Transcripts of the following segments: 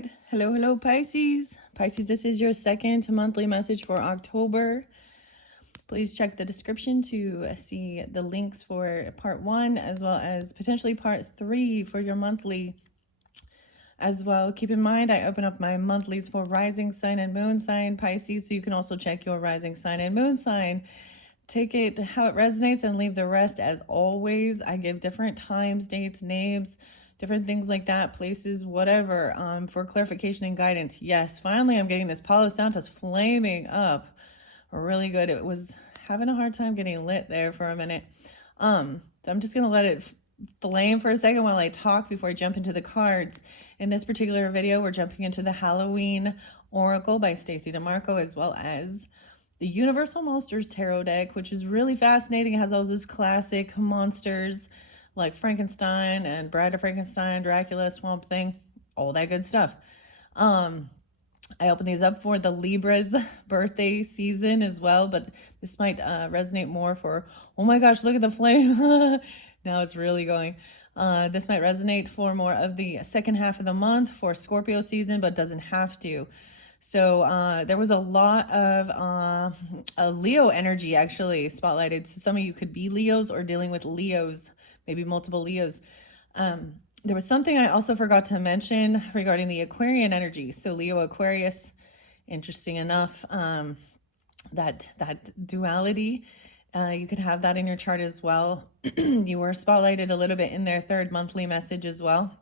right. Hello, Pisces. Pisces, this is your second monthly message for October. Please check the description to see the links for part 1 as well as potentially part 3 for your monthly as well. Keep in mind, I open up my monthlies for rising sign and moon sign Pisces, so you can also check your rising sign and moon sign. Take it how it resonates and leave the rest as always. I give different times, dates, names, different things like that, places, whatever, for clarification and guidance. Yes, finally I'm getting this Palo Santos flaming up really good. It was having a hard time getting lit there for a minute. So I'm just gonna let it flame for a second while I talk before I jump into the cards. In this particular video, we're jumping into the Halloween Oracle by Stacey DeMarco, as well as the Universal Monsters Tarot deck, which is really fascinating. It has all those classic monsters like Frankenstein and Bride of Frankenstein, Dracula, Swamp Thing, all that good stuff. I opened these up for the Libra's birthday season as well, but this might resonate more for, oh my gosh, look at the flame. Now it's really going. This might resonate for more of the second half of the month for Scorpio season, but doesn't have to. So there was a lot of a Leo energy actually spotlighted. So some of you could be Leos or dealing with Leos, maybe multiple Leos. There was something I also forgot to mention regarding the Aquarian energy. So Leo, Aquarius, interesting enough, that duality, you could have that in your chart as well. You were spotlighted a little bit in their third monthly message as well.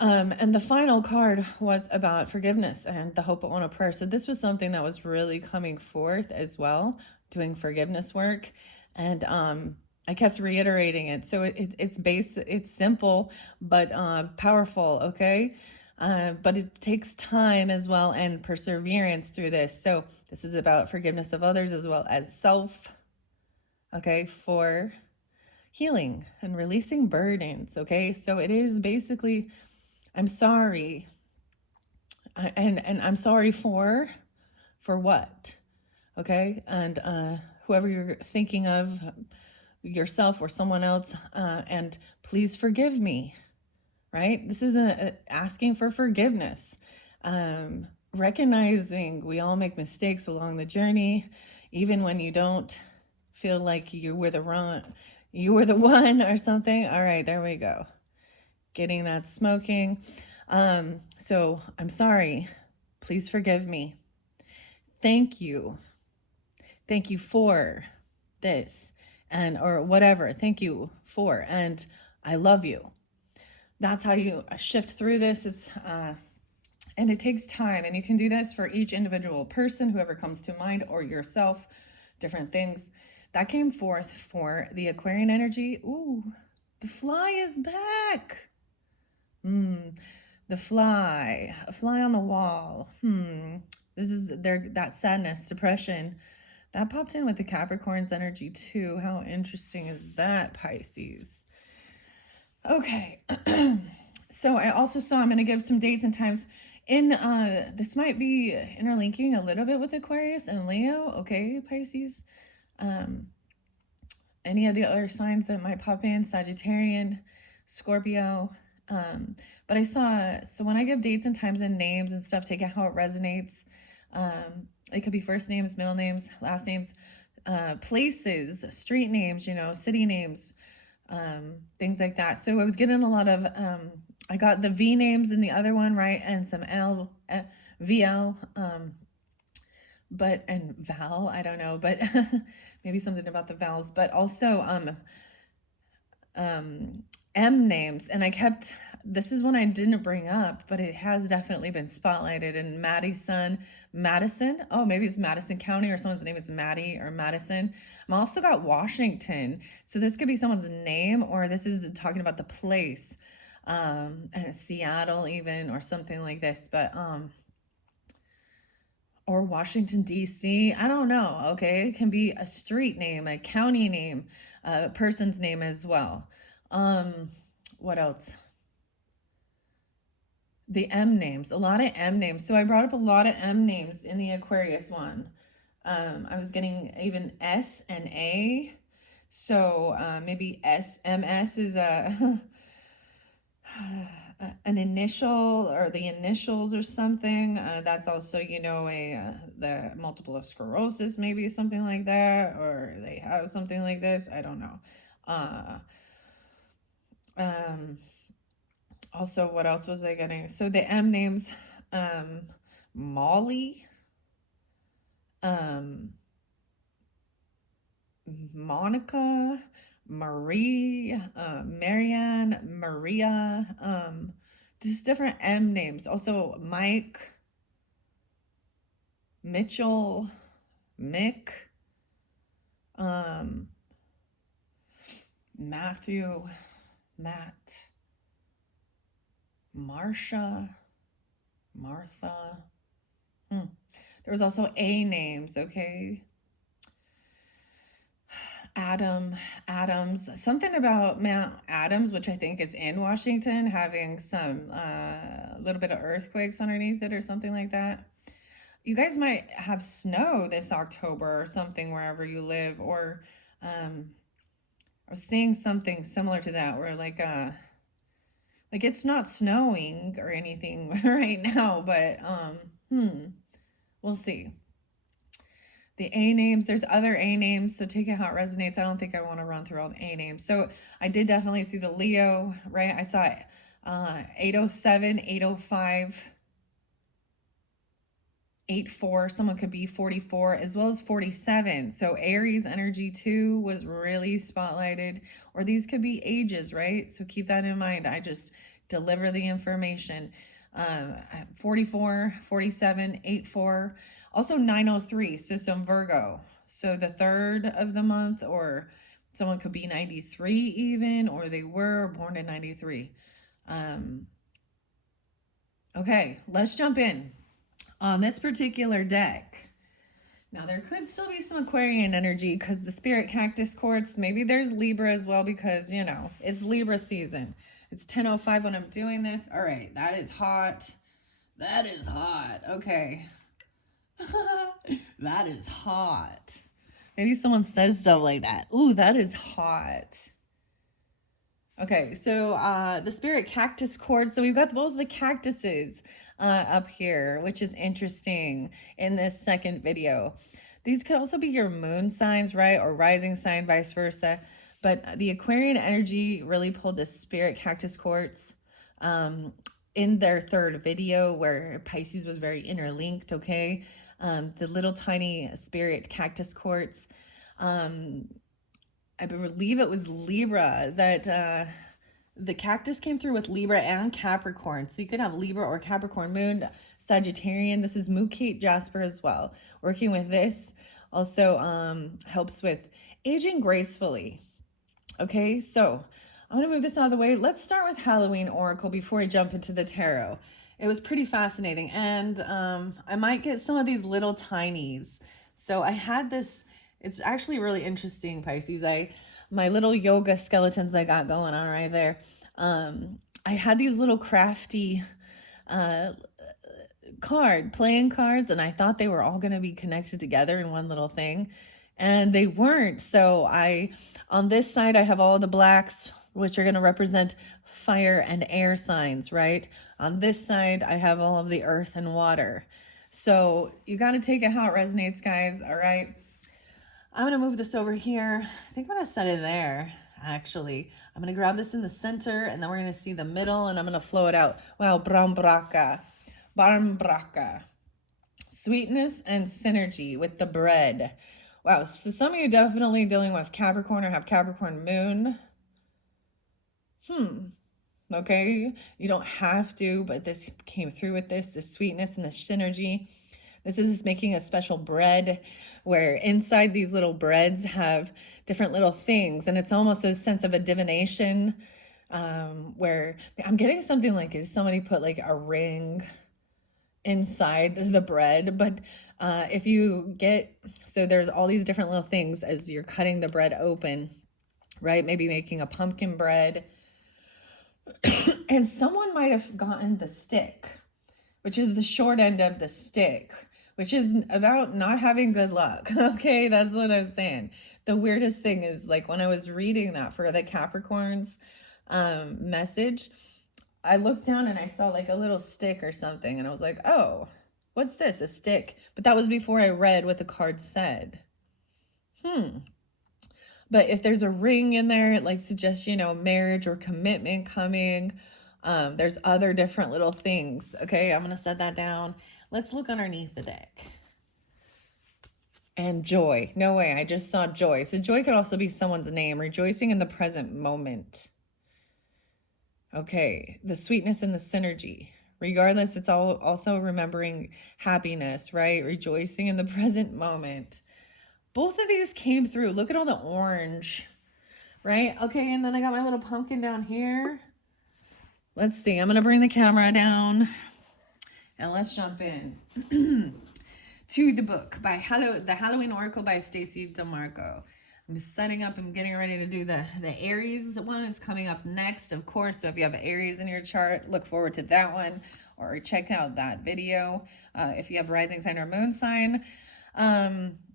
And the final card was about forgiveness and the Ho'oponopono prayer. So this was something that was really coming forth as well, doing forgiveness work. And I kept reiterating it. So it's simple, but powerful, okay? But it takes time as well and perseverance through this. So this is about forgiveness of others as well as self, okay, for healing and releasing burdens, okay? So it is basically, I'm sorry. And I'm sorry for what? Okay? And whoever you're thinking of, yourself or someone else, and please forgive me, right? This is asking for forgiveness. Recognizing we all make mistakes along the journey, even when you don't feel like you were the one or something. All right, there we go. Getting that smoking. So I'm sorry. Please forgive me. Thank you. Thank you for this, and or whatever. Thank you for, and I love you. That's how you shift through this. It's and it takes time, and you can do this for each individual person, whoever comes to mind, or yourself, different things. That came forth for the Aquarian energy. Ooh, the fly is back. The fly, a fly on the wall. This is that sadness, depression. That popped in with the Capricorn's energy too. How interesting is that, Pisces? Okay. So I also saw, I'm going to give some dates and times in, this might be interlinking a little bit with Aquarius and Leo. Okay, Pisces. Any of the other signs that might pop in, Sagittarian, Scorpio. But I saw, so when I give dates and times and names and stuff, take it how it resonates. It could be first names, middle names, last names, places, street names, city names, things like that. So I was getting a lot of, I got the V names in the other one, right? And some VL, and Val, I don't know, but maybe something about the vowels, but also, M names. And I kept, this is one I didn't bring up, but it has definitely been spotlighted in Madison. Oh, maybe it's Madison County, or someone's name is Maddie or Madison. I'm also got Washington. So this could be someone's name, or this is talking about the place, Seattle even, or something like this, but, or Washington, D.C. I don't know. Okay. It can be a street name, a county name, a person's name as well. What else? The M names, a lot of M names. So I brought up a lot of M names in the Aquarius one. I was getting even S and A. So maybe MS is a an initial or the initials or something. That's also, the multiple sclerosis, maybe something like that, or they have something like this. I don't know. Um, Also, what else was I getting? So the M names, Molly, um, Monica, Marie, Marianne, Maria, just different M names. Also, Mike, Mitchell, Mick, Matthew, Matt, Marsha, Martha. There was also A names, okay? Adams, something about Mount Adams, which I think is in Washington, having some little bit of earthquakes underneath it or something like that. You guys might have snow this October or something wherever you live, or I was seeing something similar to that where like it's not snowing or anything right now, but we'll see. The A names, there's other A names, so take it how it resonates. I don't think I want to run through all the A names. So I did definitely see the Leo, right? I saw 807, 805, 84. Someone could be 44 as well as 47. So Aries energy too was really spotlighted, or these could be ages, right? So keep that in mind. I just deliver the information. 44, 47, 84. Also 903, so some Virgo. So the 3rd of the month, or someone could be 93 even, or they were born in 93. Okay, let's jump in. On this particular deck, now there could still be some Aquarian energy because the Spirit Cactus Quartz, maybe there's Libra as well because, it's Libra season. It's 10:05 when I'm doing this. All right, that is hot. That is hot. Okay. That is hot. Maybe someone says stuff like that. Ooh, that is hot. Okay, so the Spirit Cactus Quartz. So we've got both the cactuses up here, which is interesting in this second video. These could also be your moon signs, right? Or rising sign, vice versa. But the Aquarian energy really pulled the Spirit Cactus Quartz in their 3rd video where Pisces was very interlinked, okay? The little tiny Spirit Cactus Quartz. I believe it was Libra that the cactus came through with Libra and Capricorn. So you could have Libra or Capricorn moon, Sagittarian. This is Mookie Jasper as well. Working with this also helps with aging gracefully. Okay, so I'm going to move this out of the way. Let's start with Halloween Oracle before I jump into the tarot. It was pretty fascinating, and I might get some of these little tinies. So I had this, it's actually really interesting, Pisces. My little yoga skeletons I got going on right there. I had these little crafty playing cards, and I thought they were all going to be connected together in one little thing, and they weren't. So on this side, I have all the blacks, which are going to represent fire and air signs, right? On this side, I have all of the earth and water. So you got to take it how it resonates, guys. All right. I'm going to move this over here. I think I'm going to set it there, actually. I'm going to grab this in the center, and then we're going to see the middle, and I'm going to flow it out. Wow, Barmbraka. Sweetness and synergy with the bread. Wow, so some of you definitely dealing with Capricorn or have Capricorn moon. Okay, you don't have to, but this came through with this sweetness and the synergy. This is making a special bread where inside these little breads have different little things. And it's almost a sense of a divination where I'm getting something like, if somebody put like a ring inside the bread. But if you so there's all these different little things as you're cutting the bread open, right? Maybe making a pumpkin bread. And someone might have gotten the stick, which is the short end of the stick, which is about not having good luck. Okay, that's what I'm saying. The weirdest thing is, like, when I was reading that for the Capricorns message, I looked down and I saw like a little stick or something, and I was like, oh, what's this? A stick. But that was before I read what the card said. But if there's a ring in there, it like suggests, marriage or commitment coming. There's other different little things. Okay, I'm going to set that down. Let's look underneath the deck. And joy. No way, I just saw joy. So joy could also be someone's name, rejoicing in the present moment. Okay, the sweetness and the synergy. Regardless, it's all also remembering happiness, right? Rejoicing in the present moment. Both of these came through. Look at all the orange, right? Okay, and then I got my little pumpkin down here. Let's see. I'm going to bring the camera down and let's jump in to the book by The Halloween Oracle by Stacey DeMarco. I'm setting up. I'm getting ready to do the Aries one is coming up next, of course. So if you have Aries in your chart, look forward to that one or check out that video. If you have rising sign or moon sign.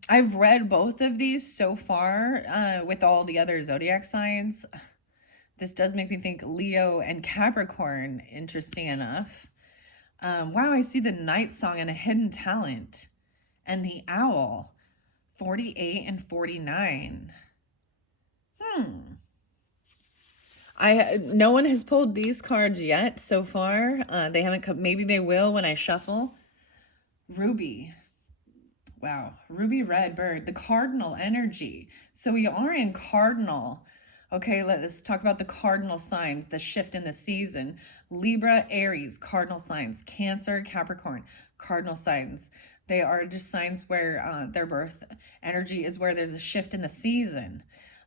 I've read both of these so far with all the other zodiac signs. This does make me think Leo and Capricorn, interesting enough. Wow, I see the night song and a hidden talent. And the owl, 48 and 49. No one has pulled these cards yet so far. They haven't come. Maybe they will when I shuffle. Ruby. Wow. Ruby red bird, the cardinal energy. So we are in cardinal. Okay, let's talk about the cardinal signs, the shift in the season. Libra, Aries, cardinal signs. Cancer, Capricorn, cardinal signs. They are just signs where their birth energy is where there's a shift in the season.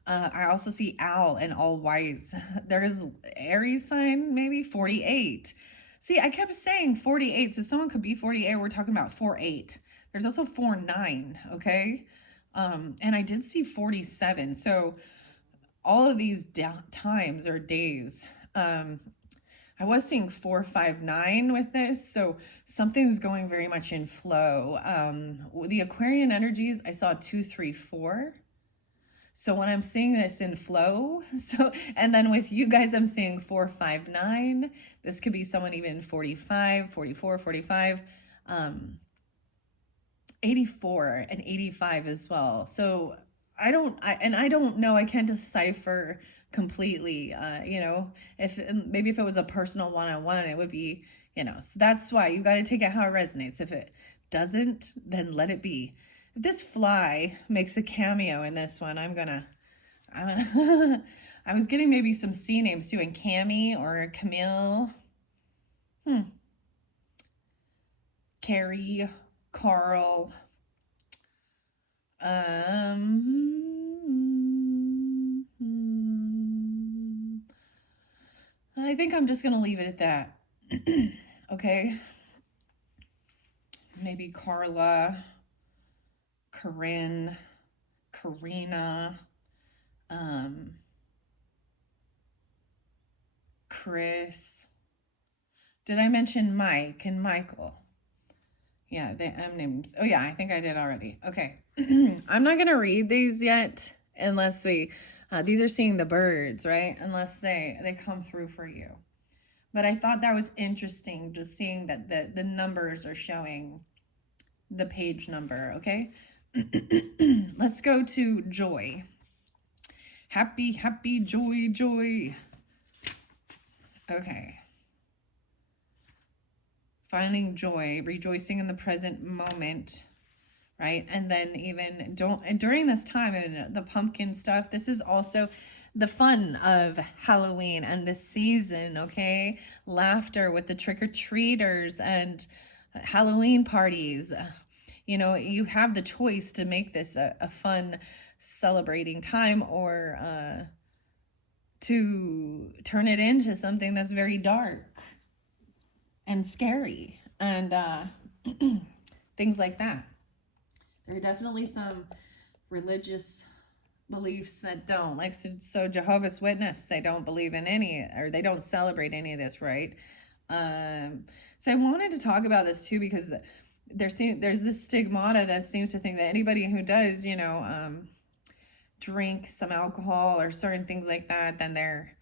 I also see owl and all wise. There is Aries sign, maybe 48. See, I kept saying 48, so someone could be 48. We're talking about 48. There's also 49, okay? And I did see 47. So all of these times or days, I was seeing 459 with this, so something's going very much in flow. The Aquarian energies, I saw 234. So when I'm seeing this in flow, and then with you guys, I'm seeing 459. This could be someone even 45, 44, 45, 84 and 85 as well. So I don't know, I can't decipher completely, if it was a personal one-on-one, it would be, so that's why you got to take it how it resonates. If it doesn't, then let it be. If this fly makes a cameo in this one, I'm gonna I was getting maybe some C names too, in Cami or Camille, Carrie, Carl, I think I'm just gonna leave it at that. Okay, maybe Carla, Corinne, Karina, Chris. Did I mention Mike and Michael? Yeah, they names. Oh yeah, I think I did already. Okay. I'm not gonna read these yet unless these are seeing the birds, right? Unless they come through for you. But I thought that was interesting, just seeing that the numbers are showing the page number, okay? Let's go to joy. Happy, happy, joy, joy. Okay. Finding joy, rejoicing in the present moment, right? And then even during this time and the pumpkin stuff, this is also the fun of Halloween and this season, okay? Laughter with the trick-or-treaters and Halloween parties. You have the choice to make this a fun celebrating time or to turn it into something that's very dark and scary and things like that. There are definitely some religious beliefs that don't, like, so Jehovah's Witness, they don't believe in or they don't celebrate any of this, right? So I wanted to talk about this too, because there's this stigmata that seems to think that anybody who does, drink some alcohol or certain things like that, then they're,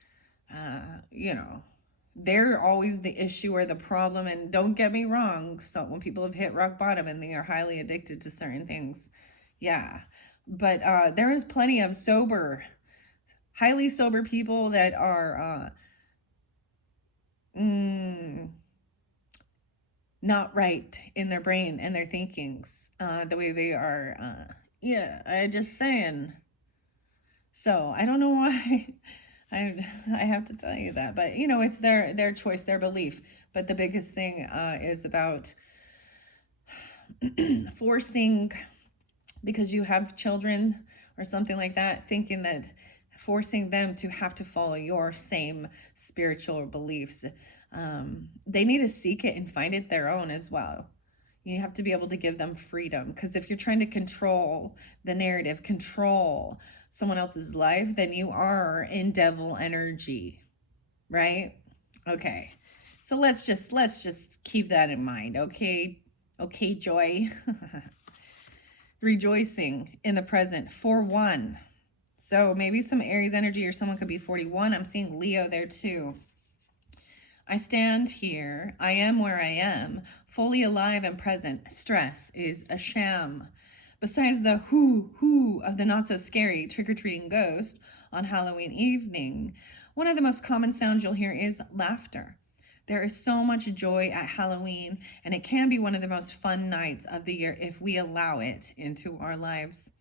they're always the issue or the problem. And don't get me wrong, so when people have hit rock bottom and they are highly addicted to certain things, yeah. But there is plenty of highly sober people that are not right in their brain and their thinkings, the way they are. Yeah, I just saying. So I don't know why I have to tell you that, but you know, it's their choice, their belief. But the biggest thing is about forcing, because you have children or something like that, thinking that forcing them to have to follow your same spiritual beliefs. They need to seek it and find it their own as well. You have to be able to give them freedom, because if you're trying to control the narrative, control someone else's life, then you are in devil energy, right? Okay. So let's just keep that in mind, okay? Okay, Joy. Rejoicing in the present, 4-1. So maybe some Aries energy, or someone could be 41. I'm seeing Leo there too. I stand here, I am where I am, fully alive and present. Stress is a sham. Besides the hoo of the not so scary trick-or-treating ghost on Halloween evening, one of the most common sounds you'll hear is laughter. There is so much joy at Halloween, and it can be one of the most fun nights of the year if we allow it into our lives.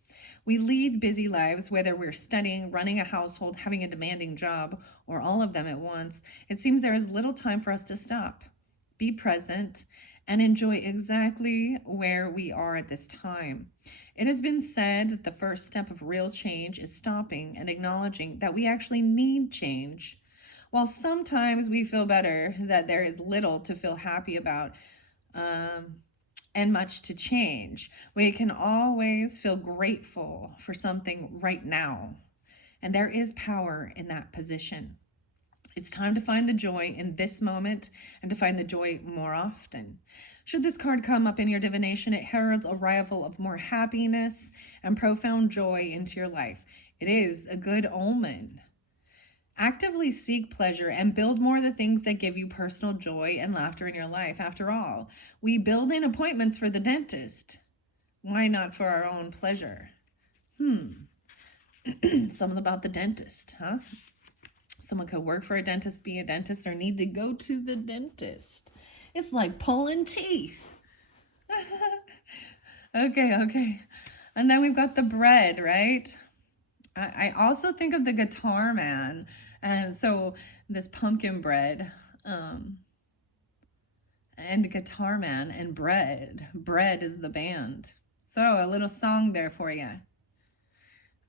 We lead busy lives, whether we're studying, running a household, having a demanding job, or all of them at once. It seems there is little time for us to stop, be present, and enjoy exactly where we are at this time. It has been said that the first step of real change is stopping and acknowledging that we actually need change. While sometimes we feel better that there is little to feel happy about, and much to change, we can always feel grateful for something right now. And there is power in that position. It's time to find the joy in this moment and to find the joy more often. Should this card come up in your divination, it heralds arrival of more happiness and profound joy into your life. It is a good omen. Actively seek pleasure and build more of the things that give you personal joy and laughter in your life. After all, we build in appointments for the dentist. Why not for our own pleasure? Something about the dentist, huh? Someone could work for a dentist, be a dentist, or need to go to the dentist. It's like pulling teeth. Okay. And then we've got the bread, right? I also think of the Guitar Man. And so this pumpkin bread, and Guitar Man and bread. Bread is the band. So a little song there for you.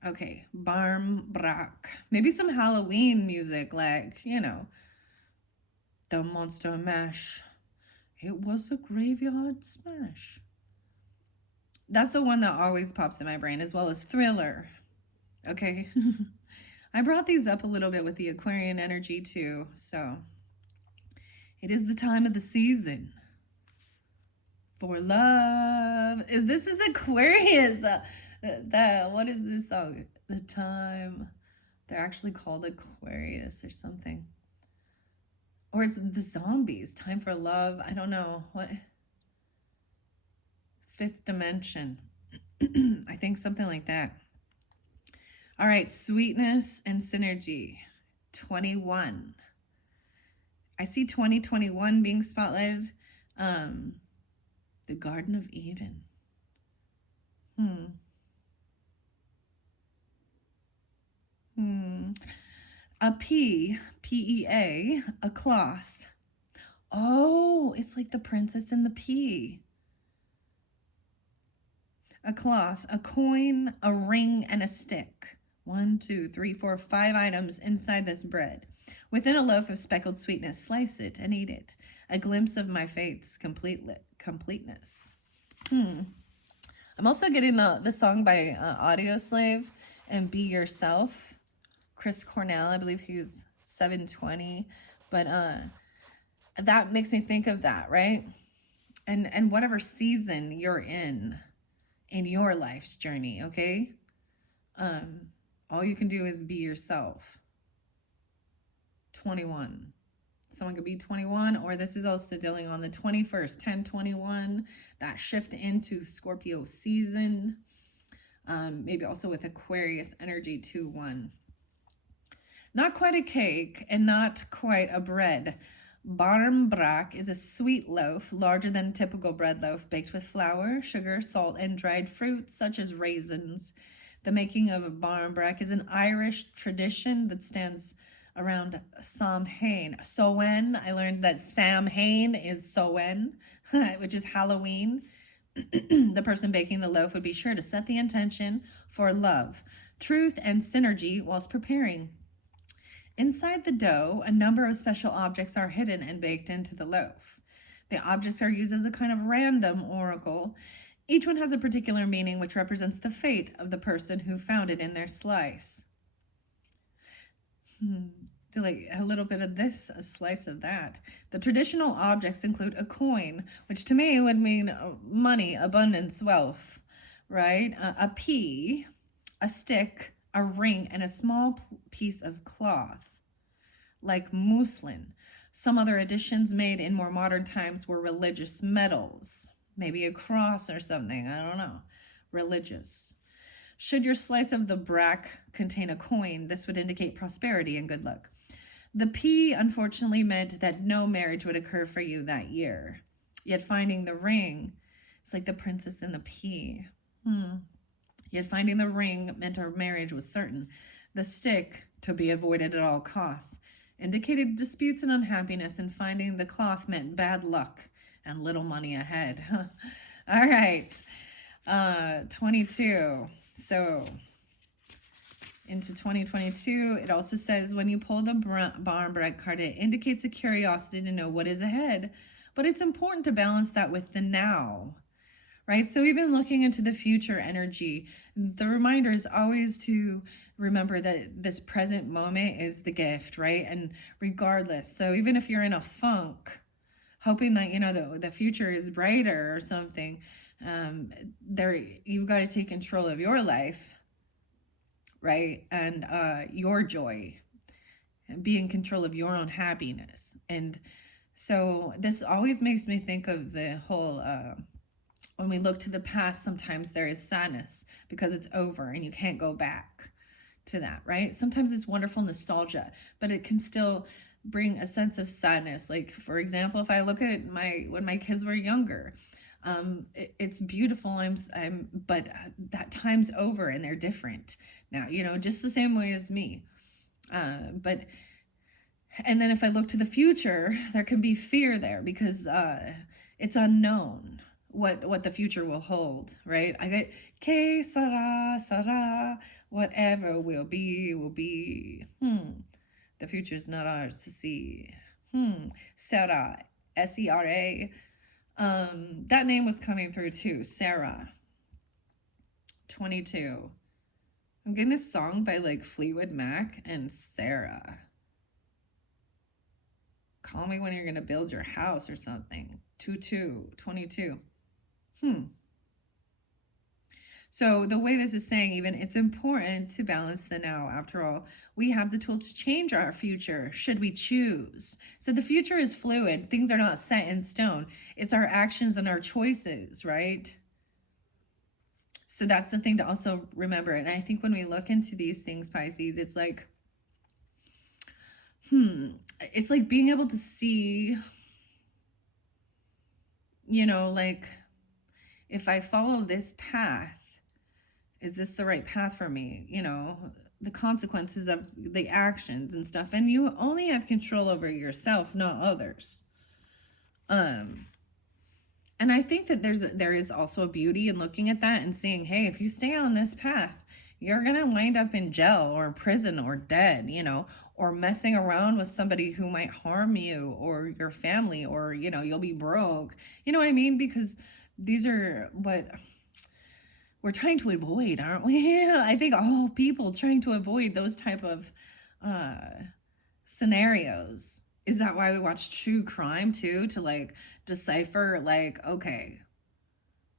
Okay, Barm Brak. Maybe some Halloween music, like, you know, the Monster Mash. It was a graveyard smash. That's the one that always pops in my brain, as well as Thriller. Okay. I brought these up a little bit with the Aquarian energy too, so it is the time of the season for love. This is Aquarius. What is this song? The time. They're actually called Aquarius or something. Or it's the Zombies. Time for love. I don't know. What? Fifth dimension. I think something like that. All right, sweetness and synergy, 21. I see 2021 being spotlighted. The Garden of Eden. A P-E-A, a cloth. Oh, it's like the princess and the pea. A cloth, a coin, a ring, and a stick. 1, 2, 3, 4, 5 items inside this bread. Within a loaf of speckled sweetness, slice it and eat it. A glimpse of my fate's completeness. I'm also getting the song by Audio Slave and Be Yourself. Chris Cornell, I believe he's 720. But that makes me think of that, right? And whatever season you're in your life's journey, okay? All you can do is be yourself. 21. Someone could be 21, or this is also dealing on the 21st, 10/21, that shift into Scorpio season. Maybe also with Aquarius energy 2/1. Not quite a cake and not quite a bread. Barmbrack is a sweet loaf, larger than a typical bread loaf, baked with flour, sugar, salt, and dried fruits such as raisins. The making of a barmbrack is an Irish tradition that stands around Samhain. Samhain, I learned that Samhain is Samhain, which is Halloween. The person baking the loaf would be sure to set the intention for love, truth, and synergy whilst preparing. Inside the dough, a number of special objects are hidden and baked into the loaf. The objects are used as a kind of random oracle. Each one has a particular meaning which represents the fate of the person who found it in their slice. Do like a little bit of this, a slice of that. The traditional objects include a coin, which to me would mean money, abundance, wealth, right? A pea, a stick, a ring, and a small piece of cloth, like muslin. Some other additions made in more modern times were religious medals, maybe a cross or something, I don't know, religious. Should your slice of the brack contain a coin, this would indicate prosperity and good luck. The pea, unfortunately, meant that no marriage would occur for you that year. Yet finding the ring, it's like the princess and the pea. Yet finding the ring meant her marriage was certain. The stick, to be avoided at all costs, indicated disputes and unhappiness, and finding the cloth meant bad luck and little money ahead. All right, 22. So into 2022, it also says when you pull the barmbrack card, it indicates a curiosity to know what is ahead, but it's important to balance that with the now. Right? So even looking into the future energy, the reminder is always to remember that this present moment is the gift, right? And regardless, so even if you're in a funk, hoping that, you know, the future is brighter or something, you've got to take control of your life, right? And your joy, and be in control of your own happiness. And so this always makes me think of the whole... when we look to the past, sometimes there is sadness because it's over and you can't go back to that, right? Sometimes it's wonderful nostalgia, but it can still bring a sense of sadness. Like, for example, if I look at when my kids were younger, it's beautiful. But that time's over and they're different now, you know, just the same way as me. And then if I look to the future, there can be fear there because it's unknown what the future will hold, right? I get que sera, whatever will be, will be. The future's not ours to see. Sera, S-E-R-A. That name was coming through too, Sarah. 22. I'm getting this song by like Fleetwood Mac and Sarah. Call me when you're gonna build your house or something. 22. So the way this is saying, even it's important to balance the now. After all, we have the tools to change our future should we choose. So the future is fluid. Things are not set in stone. It's our actions and our choices, right? So that's the thing to also remember. And I think when we look into these things, Pisces, it's like, it's like being able to see, you know, like, if I follow this path, is this the right path for me? You know, the consequences of the actions and stuff. And you only have control over yourself, not others. And I think that there is also a beauty in looking at that and saying, hey, if you stay on this path, you're going to wind up in jail or prison or dead, you know, or messing around with somebody who might harm you or your family, or, you know, you'll be broke. You know what I mean? Because these are what we're trying to avoid, aren't we? I think all people trying to avoid those type of scenarios. Is that why we watch true crime too? To like decipher, like, okay,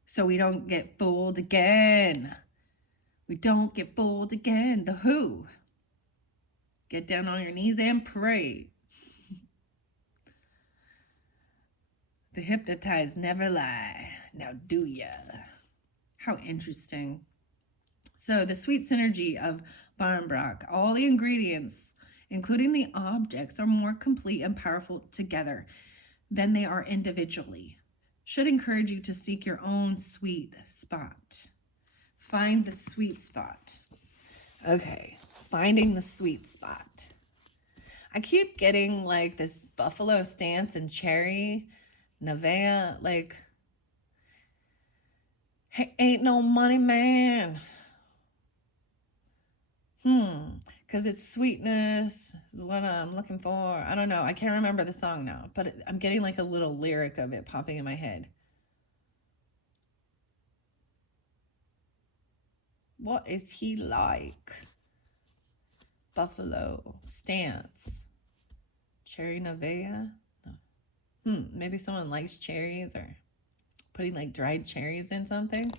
so we don't get fooled again. We don't get fooled again. The Who. Get down on your knees and pray. The hypnotized never lie. Now do ya? How interesting. So the sweet synergy of Barnbrock, all the ingredients, including the objects, are more complete and powerful together than they are individually. Should encourage you to seek your own sweet spot. Find the sweet spot. Okay, finding the sweet spot. I keep getting like this buffalo stance and cherry, Nevea, like, hey, ain't no money man. Because it's sweetness is what I'm looking for. I don't know. I can't remember the song now, but I'm getting like a little lyric of it popping in my head. What is he like? Buffalo stance. Cherry Nevea? No. Maybe someone likes cherries or putting like dried cherries in something.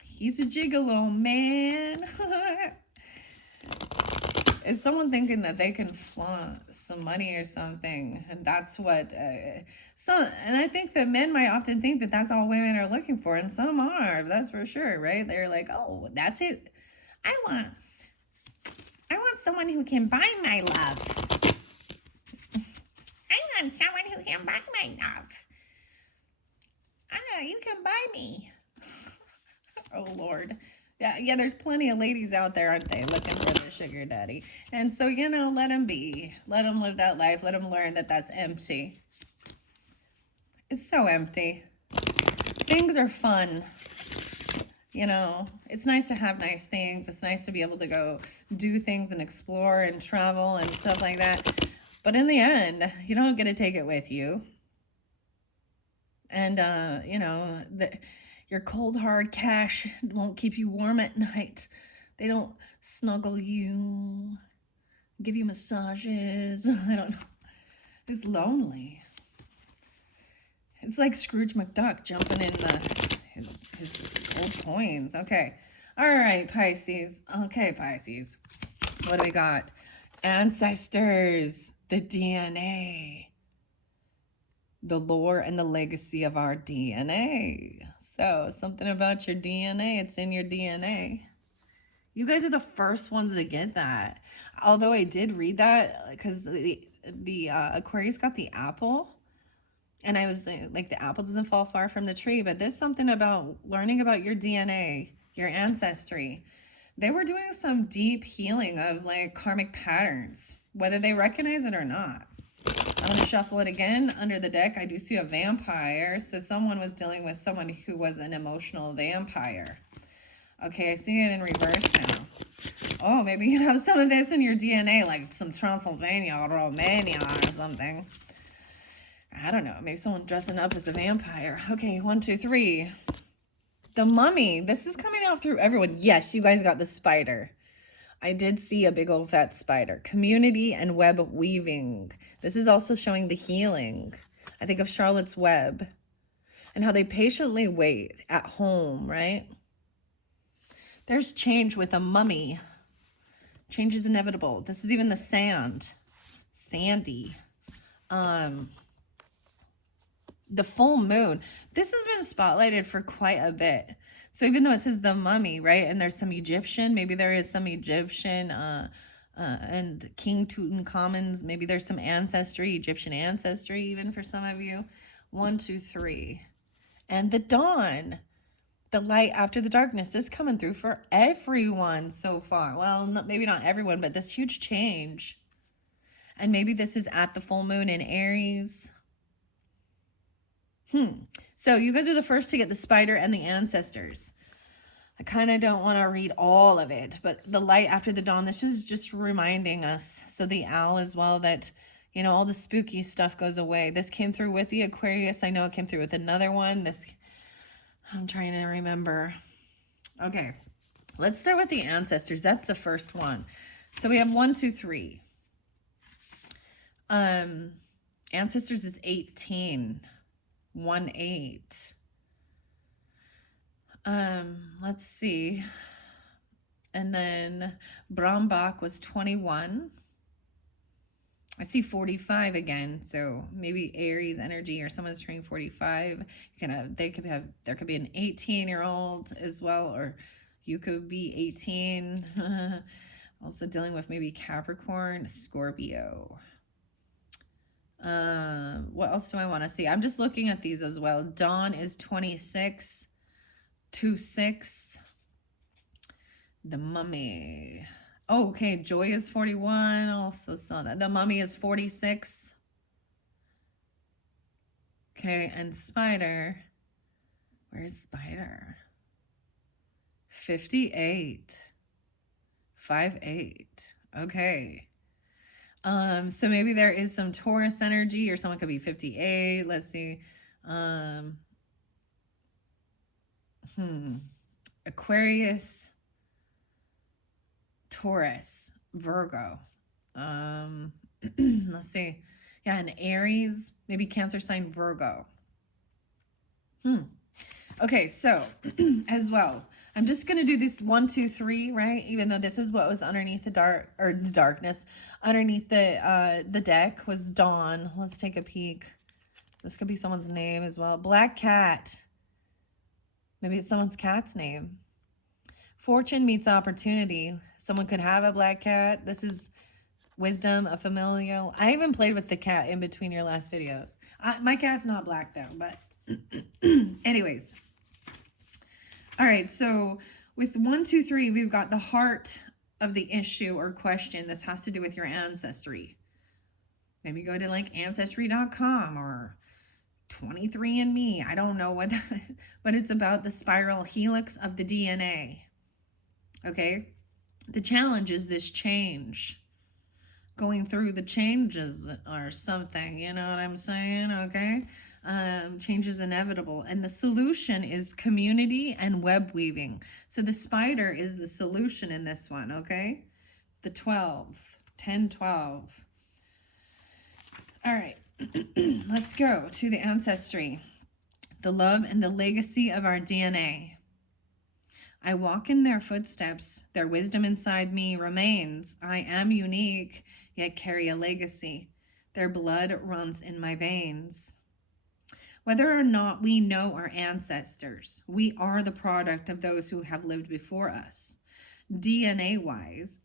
He's a gigolo, man. Is someone thinking that they can flaunt some money or something? And that's what, and I think that men might often think that that's all women are looking for. And some are, that's for sure, right? They're like, oh, that's it. I want someone who can buy my love. I want someone who can buy my love. You can buy me. Oh, Lord. Yeah, there's plenty of ladies out there, aren't they, looking for their sugar daddy. And so, let them be. Let them live that life. Let them learn that that's empty. It's so empty. Things are fun. It's nice to have nice things. It's nice to be able to go do things and explore and travel and stuff like that. But in the end, you don't get to take it with you. And, your cold, hard cash won't keep you warm at night. They don't snuggle you, give you massages. I don't know. It's lonely. It's like Scrooge McDuck jumping in his old coins. Okay. All right, Pisces. Okay, Pisces. What do we got? Ancestors, the DNA. The lore and the legacy of our DNA. So something about your DNA, it's in your DNA. You guys are the first ones to get that. Although I did read that because the Aquarius got the apple. And I was like, the apple doesn't fall far from the tree. But there's something about learning about your DNA, your ancestry. They were doing some deep healing of like karmic patterns, whether they recognize it or not. I'm going to shuffle it again. Under the deck, I do see a vampire. So someone was dealing with someone who was an emotional vampire. Okay, I see it in reverse now. Oh, maybe you have some of this in your DNA, like some Transylvania or Romania or something. I don't know. Maybe someone dressing up as a vampire. Okay, 1, 2, 3. The mummy. This is coming out through everyone. Yes, you guys got the spider. I did see a big old fat spider. Community and web weaving. This is also showing the healing. I think of Charlotte's Web and how they patiently wait at home, right? There's change with a mummy. Change is inevitable. This is even the sand. Sandy. The full moon. This has been spotlighted for quite a bit. So even though it says the mummy, right, and there's some Egyptian, maybe there is some Egyptian and King Tutankhamun's, maybe there's some ancestry, Egyptian ancestry even for some of you. 1, 2, 3. And the dawn, the light after the darkness is coming through for everyone so far. Well, maybe not everyone, but this huge change. And maybe this is at the full moon in Aries. So you guys are the first to get the spider and the ancestors. I kind of don't want to read all of it, but the light after the dawn, this is just reminding us. So the owl as well, that, all the spooky stuff goes away. This came through with the Aquarius. I know it came through with another one. I'm trying to remember. Okay, let's start with the ancestors. That's the first one. So we have 1, 2, 3. Ancestors is 18. 1, 8. Let's see. And then Brambach was 21. I see 45 again, so maybe Aries energy, or someone's turning 45. You can have, there could be an 18-year-old as well, or you could be 18. Also dealing with maybe Capricorn, Scorpio. What else do I want to see? I'm just looking at these as well. Dawn is 26, 26. The Mummy. Oh, okay. Joy is 41. Also saw that. The Mummy is 46. Okay, and Spider. Where's Spider? 58. 5'8". Okay. So maybe there is some Taurus energy, or someone could be 58. Let's see. Aquarius, Taurus, Virgo. Let's see. Yeah, an Aries, maybe Cancer sign, Virgo. Okay, so as well, I'm just gonna do this 1, 2, 3, right? Even though this is what was underneath the darkness, underneath the deck was Dawn. Let's take a peek. This could be someone's name as well. Black Cat. Maybe it's someone's cat's name. Fortune meets opportunity. Someone could have a black cat. This is wisdom, a familial. I even played with the cat in between your last videos. My cat's not black though, but anyways. All right, so with 1, 2, 3, we've got the heart of the issue or question. This has to do with your ancestry. Maybe go to like ancestry.com or 23andMe. I don't know what that, but it's about the spiral helix of the DNA. Okay? The challenge is this change. Going through the changes or something, you know what I'm saying? Okay? Change is inevitable. And the solution is community and web weaving. So the spider is the solution in this one, okay? The 12, 10, 12. All right, let's go to the ancestry. The love and the legacy of our DNA. I walk in their footsteps. Their wisdom inside me remains. I am unique, yet carry a legacy. Their blood runs in my veins. Whether or not we know our ancestors, we are the product of those who have lived before us. DNA-wise,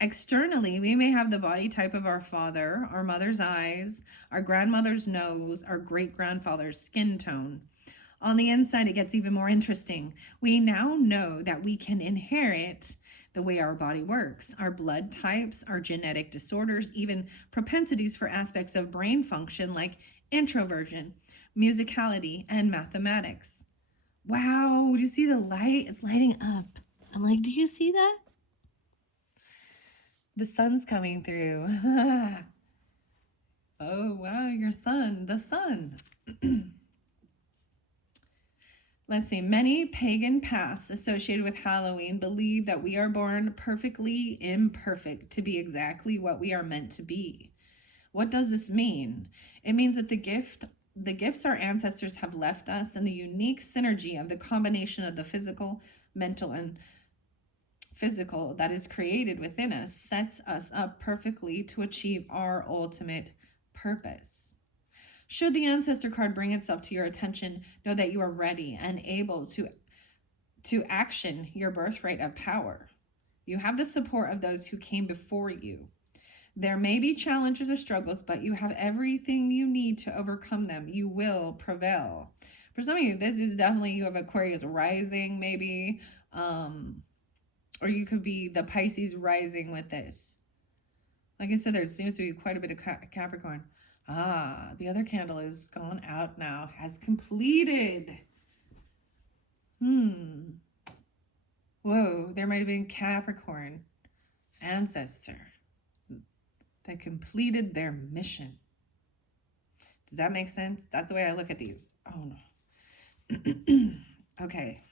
externally, we may have the body type of our father, our mother's eyes, our grandmother's nose, our great-grandfather's skin tone. On the inside, it gets even more interesting. We now know that we can inherit the way our body works, our blood types, our genetic disorders, even propensities for aspects of brain function like introversion, musicality, and mathematics. Wow, do you see the light? It's lighting up. I'm like, do you see that? The sun's coming through. Oh, wow, your sun, the sun. Let's see. Many pagan paths associated with Halloween believe that we are born perfectly imperfect to be exactly what we are meant to be. What does this mean? It means that the gifts our ancestors have left us and the unique synergy of the combination of the physical, mental, and physical that is created within us sets us up perfectly to achieve our ultimate purpose. Should the ancestor card bring itself to your attention, know that you are ready and able to action your birthright of power. You have the support of those who came before you. There may be challenges or struggles, but you have everything you need to overcome them. You will prevail. For some of you, this is definitely, you have Aquarius rising maybe, or you could be the Pisces rising with this. Like I said, there seems to be quite a bit of Capricorn. The other candle is gone out now, has completed. Whoa, there might have been Capricorn ancestor that completed their mission. Does that make sense? That's the way I look at these. Oh no. Okay.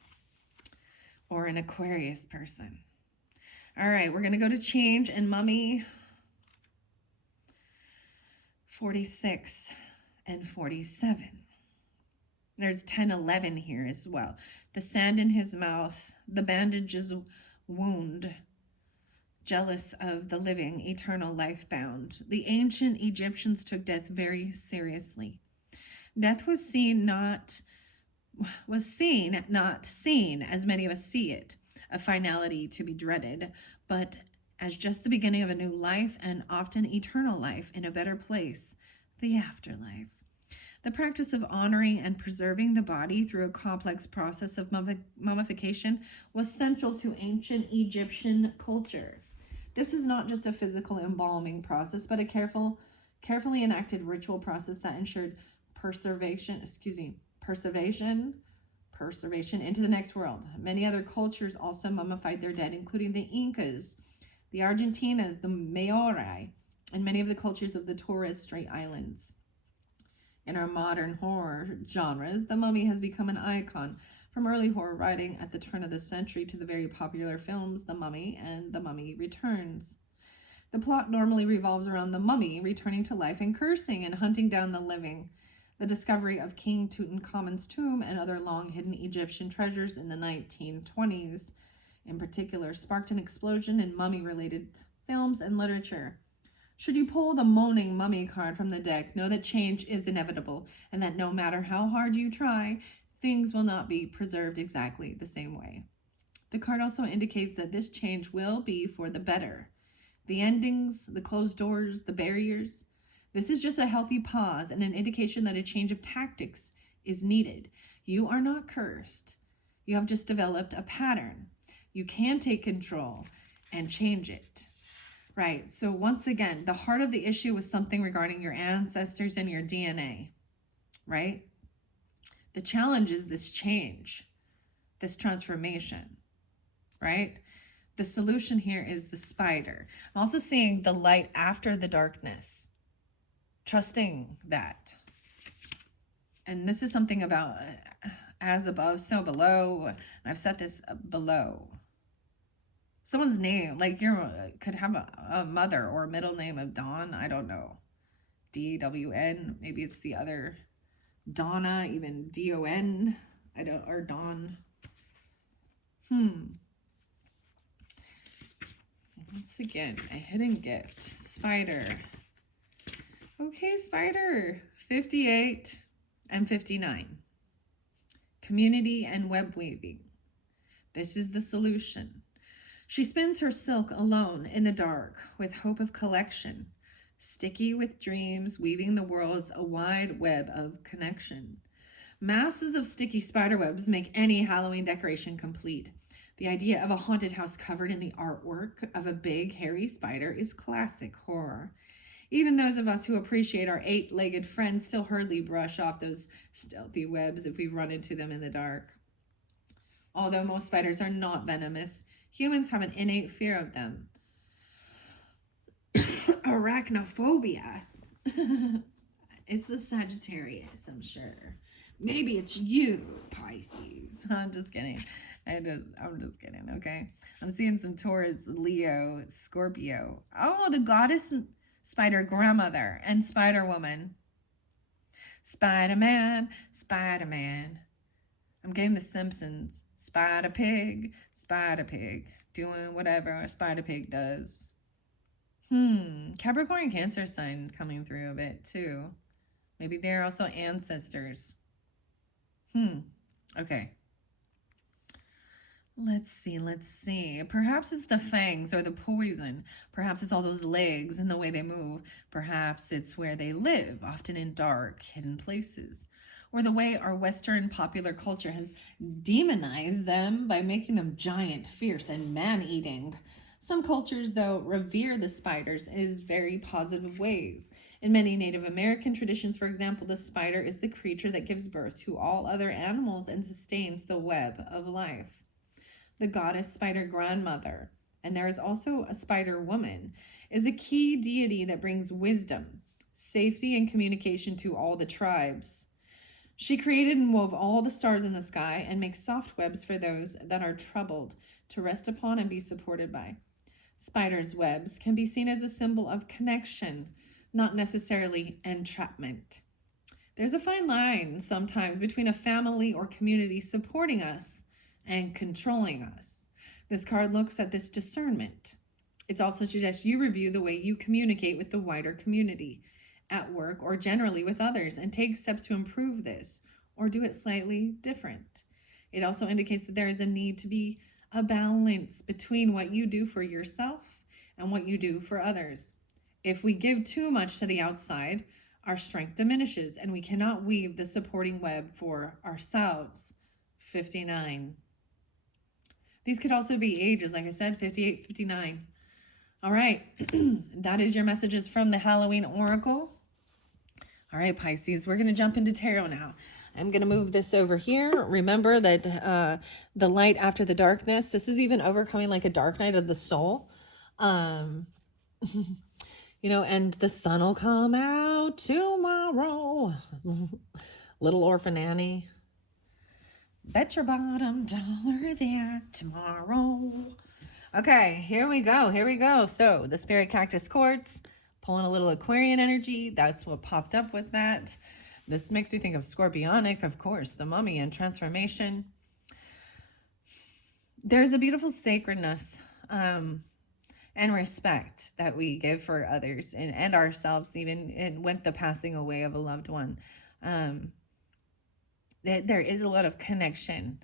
Or an Aquarius person. All right, we're going to go to change and mummy. 46 and 47. There's 10, 11 here as well. The sand in his mouth, the bandage's wound, jealous of the living, eternal life bound. The ancient Egyptians took death very seriously. Death was seen, not seen as many of us see it, a finality to be dreaded, but as just the beginning of a new life, and often eternal life in a better place, the afterlife. The practice of honoring and preserving the body through a complex process of mummification was central to ancient Egyptian culture. This is not just a physical embalming process, but a carefully enacted ritual process that ensured preservation into the next world. Many other cultures also mummified their dead, including the Incas, the Argentinas, the Maori, and many of the cultures of the Torres Strait Islands. In our modern horror genres, the mummy has become an icon, from early horror writing at the turn of the century to the very popular films The Mummy and The Mummy Returns. The plot normally revolves around the mummy returning to life and cursing and hunting down the living. The discovery of King Tutankhamun's tomb and other long-hidden Egyptian treasures in the 1920s, in particular, sparked an explosion in mummy-related films and literature. Should you pull the moaning mummy card from the deck, know that change is inevitable, and that no matter how hard you try, things will not be preserved exactly the same way. The card also indicates that this change will be for the better. The endings, the closed doors, the barriers. This is just a healthy pause and an indication that a change of tactics is needed. You are not cursed. You have just developed a pattern. You can take control and change it. Right, so once again, the heart of the issue was something regarding your ancestors and your DNA, right? The challenge is this change, this transformation, right? The solution here is the spider. I'm also seeing the light after the darkness, trusting that. And this is something about as above, so below. And I've set this below. Someone's name, like you could have a mother or a middle name of Dawn. I don't know. D-W-N. Maybe it's the other Donna, even D-O-N. Or Dawn. Once again, a hidden gift. Spider. Okay, spider. 58 and 59. Community and web weaving. This is the solution. She spins her silk alone in the dark with hope of collection, sticky with dreams, weaving the world's a wide web of connection. Masses of sticky spiderwebs make any Halloween decoration complete. The idea of a haunted house covered in the artwork of a big, hairy spider is classic horror. Even those of us who appreciate our 8-legged friends still hurriedly brush off those stealthy webs if we run into them in the dark. Although most spiders are not venomous, humans have an innate fear of them. Arachnophobia. It's the Sagittarius, I'm sure. Maybe it's you, Pisces. I'm just kidding. I'm just kidding, okay? I'm seeing some Taurus, Leo, Scorpio. Oh, the goddess spider grandmother and Spider Woman. Spider-Man, Spider-Man. I'm getting the Simpsons. Spider-Pig, Spider-Pig. Doing whatever a Spider-Pig does. Capricorn and Cancer sign coming through a bit too. Maybe they're also ancestors. Okay. Let's see. Perhaps it's the fangs or the poison. Perhaps it's all those legs and the way they move. Perhaps it's where they live, often in dark, hidden places. Or the way our Western popular culture has demonized them by making them giant, fierce, and man-eating. Some cultures, though, revere the spiders in very positive ways. In many Native American traditions, for example, the spider is the creature that gives birth to all other animals and sustains the web of life. The goddess spider grandmother, and there is also a spider woman, is a key deity that brings wisdom, safety, and communication to all the tribes. She created and wove all the stars in the sky and makes soft webs for those that are troubled to rest upon and be supported by. Spiders' webs can be seen as a symbol of connection, not necessarily entrapment. There's a fine line sometimes between a family or community supporting us and controlling us. This card looks at this discernment. It's also suggests you review the way you communicate with the wider community at work or generally with others and take steps to improve this or do it slightly different. It also indicates that there is a need to be a balance between what you do for yourself and what you do for others. If we give too much to the outside, our strength diminishes and we cannot weave the supporting web for ourselves. 59. These could also be ages, like I said, 58, 59. All right, that is your messages from the Halloween Oracle. All right, Pisces, we're going to jump into tarot now. I'm going to move this over here. Remember that the light after the darkness, this is even overcoming like a dark night of the soul. You know, and the sun will come out tomorrow. Little Orphan Annie. Bet your bottom dollar that tomorrow. Okay, here we go. Here we go. So the Spirit Cactus Quartz, pulling a little Aquarian energy. That's what popped up with that. This makes me think of Scorpionic, of course, the mummy and transformation. There's a beautiful sacredness and respect that we give for others and ourselves, even with the passing away of a loved one. There is a lot of connection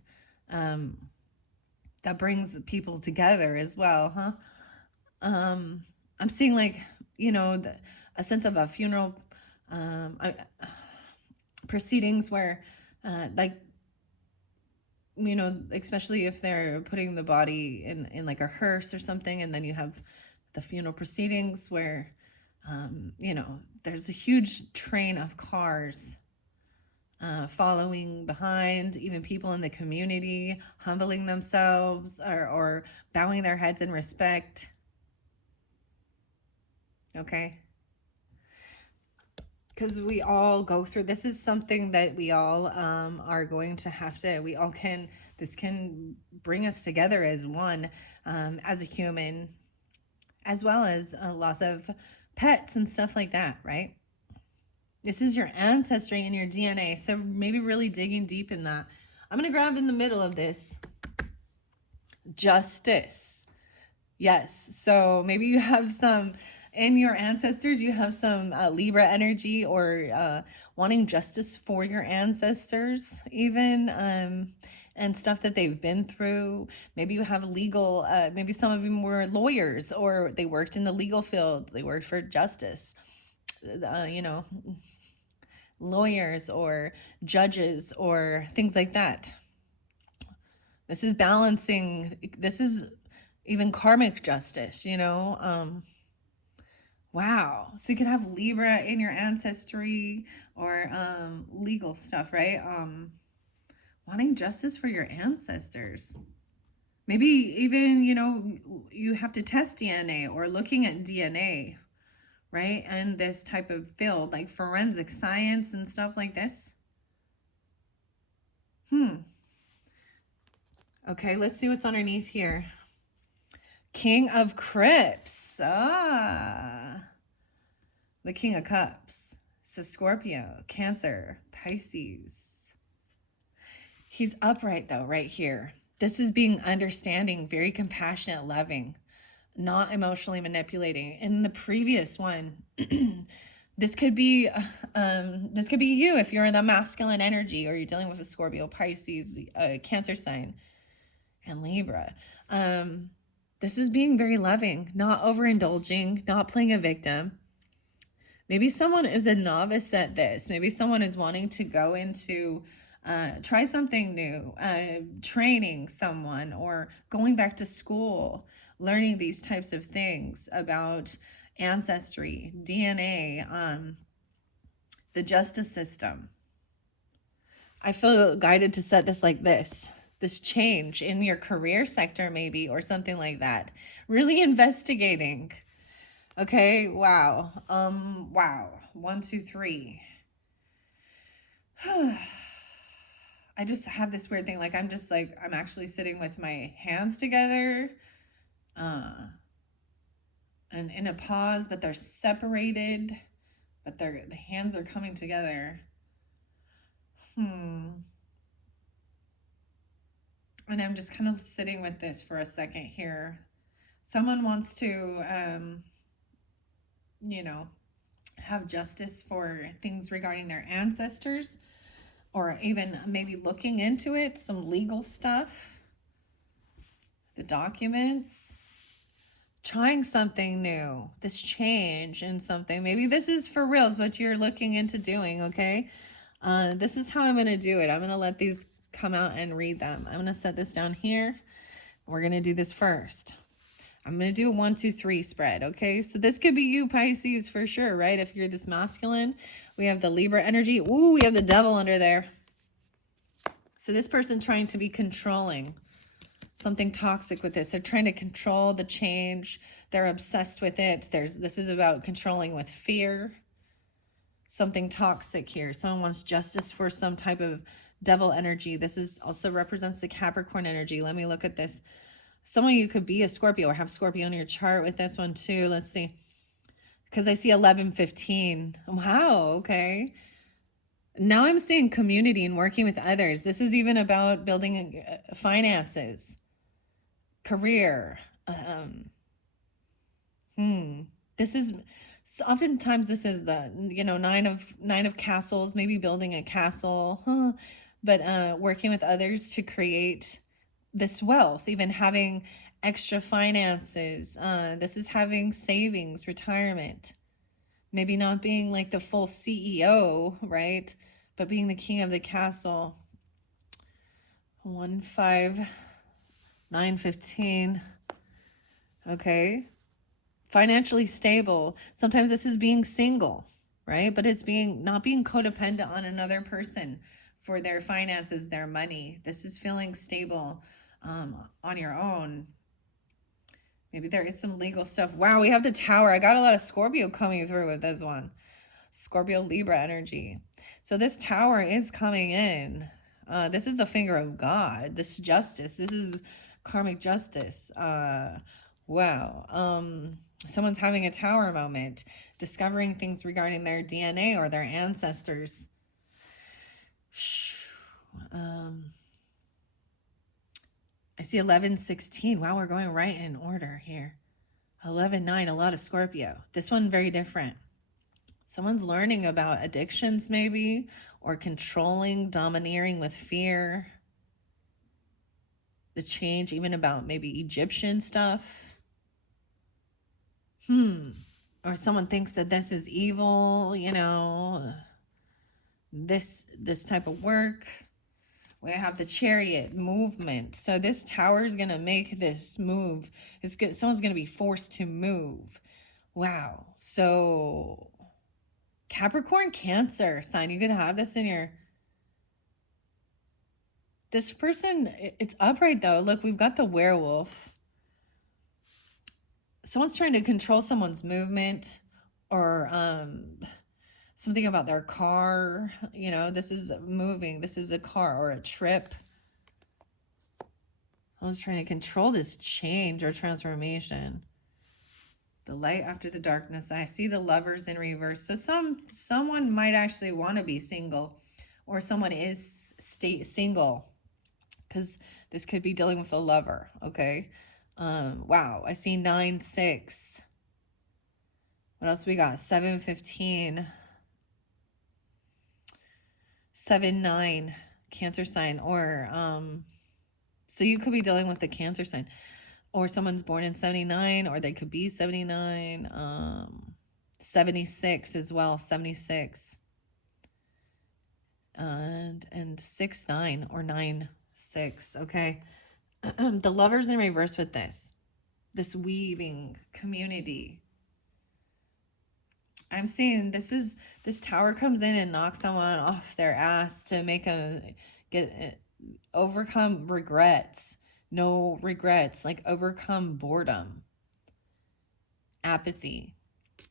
that brings the people together as well, huh? I'm seeing like, you know, a sense of a funeral proceedings where like, you know, especially if they're putting the body in like a hearse or something, and then you have the funeral proceedings where, you know, there's a huge train of cars following behind, even people in the community humbling themselves or bowing their heads in respect. Okay. Because we all go through, this is something that we all are going to have to, we all can, this can bring us together as one, as a human, as well as loss of pets and stuff like that, right? This is your ancestry and your DNA, so maybe really digging deep in that. I'm going to grab in the middle of this. Justice. Yes, so maybe you have some, in your ancestors, you have some Libra energy or wanting justice for your ancestors even, and stuff that they've been through. Maybe you have legal, maybe some of them were lawyers or they worked in the legal field. They worked for justice, you know, lawyers or judges or things like that. This is balancing, this is even karmic justice, you know. Wow. So you could have Libra in your ancestry or legal stuff, right? Wanting justice for your ancestors. Maybe even, you know, you have to test DNA or looking at DNA, right? And this type of field, like forensic science and stuff like this. Okay, let's see what's underneath here. King of Crypts. The King of Cups. So Scorpio, Cancer, Pisces. He's upright though, right here. This is being understanding, very compassionate, loving, not emotionally manipulating. In the previous one, this could be you if you're in the masculine energy or you're dealing with a Scorpio, Pisces, Cancer sign, and Libra. This is being very loving, not overindulging, not playing a victim. Maybe someone is a novice at this. Maybe someone is wanting to go into, try something new, training someone or going back to school, learning these types of things about ancestry, DNA, the justice system. I feel guided to set this like this change in your career sector maybe, or something like that. Really investigating. Okay, wow. Wow. 1, 2, 3. I just have this weird thing, like I'm actually sitting with my hands together, and in a pause, but they're separated, but the hands are coming together. And I'm just kind of sitting with this for a second here. Someone wants to, you know, have justice for things regarding their ancestors, or even maybe looking into it, some legal stuff, the documents, trying something new, this change in something. Maybe this is for reals, but you're looking into doing, okay? This is how I'm going to do it. I'm going to let these come out and read them. I'm going to set this down here. We're going to do this first. I'm going to do a 1, 2, 3 spread, okay? So this could be you, Pisces, for sure, right? If you're this masculine, we have the Libra energy. Ooh, we have the devil under there. So this person trying to be controlling, something toxic with this. They're trying to control the change. They're obsessed with it. This is about controlling with fear. Something toxic here. Someone wants justice for some type of devil energy. This is also represents the Capricorn energy. Let me look at this. Some of you could be a Scorpio or have Scorpio on your chart with this one too. Let's see. Because I see 11-15. Wow, okay. Now I'm seeing community and working with others. This is even about building finances, career. This is oftentimes this is the nine of castles, maybe building a castle, but working with others to create this wealth, even having extra finances. This is having savings, retirement. Maybe not being like the full CEO, right? But being the king of the castle. 1, 5, 9, 15. Okay. Financially stable. Sometimes this is being single, right? But it's not being codependent on another person for their finances, their money. This is feeling stable on your own. Maybe there is some legal stuff. Wow, we have the Tower. I got a lot of Scorpio coming through with this one. Scorpio Libra energy. So this Tower is coming in. This is the finger of God. This justice. This is karmic justice. Wow. Someone's having a Tower moment, discovering things regarding their DNA or their ancestors. I see 11-16. Wow, we're going right in order here. 11-9, a lot of Scorpio. This one very different. Someone's learning about addictions maybe, or controlling, domineering with fear. The change even about maybe Egyptian stuff. Or someone thinks that this is evil, this type of work. We have the Chariot movement. So this Tower is going to make this move. Someone's going to be forced to move. Wow. So Capricorn, Cancer sign. You could have this in your... This person, it's upright though. Look, we've got the Werewolf. Someone's trying to control someone's movement, or something about their car. This is moving. This is a car or a trip. Someone's trying to control this change or transformation. The light after the darkness. I see the Lovers in reverse. So someone might actually want to be single, or someone is single, because this could be dealing with a lover. Okay. Wow. I see 9-6. What else we got? 7-15. 7-9. Cancer sign. Or so you could be dealing with the Cancer sign, or someone's born in 79, or they could be 79. 76 as well. 76. And 6-9 or 9-6. Okay. The Lovers in reverse with this weaving community. I'm seeing this Tower comes in and knocks someone off their ass to make overcome regrets. No regrets, like overcome boredom, apathy,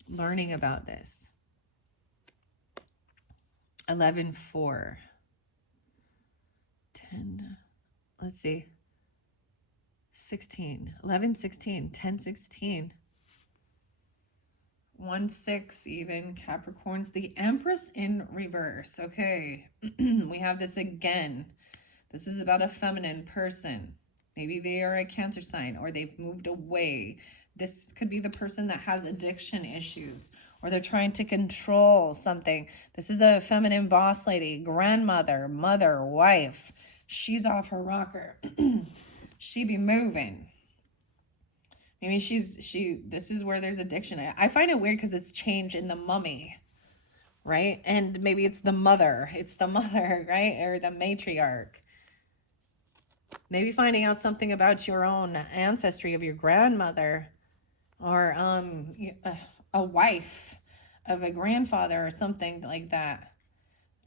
learning about this. 11-4. 10, let's see. 16, 11, 16, 10, 16. 1-6 even, Capricorns. The Empress in reverse. Okay. We have this again. This is about a feminine person. Maybe they are a Cancer sign or they've moved away. This could be the person that has addiction issues or they're trying to control something. This is a feminine boss lady, grandmother, mother, wife. She's off her rocker. She be moving. Maybe this is where there's addiction. I find it weird because it's change in the mummy, right? And maybe it's the mother, right? Or the matriarch. Maybe finding out something about your own ancestry of your grandmother or a wife of a grandfather or something like that.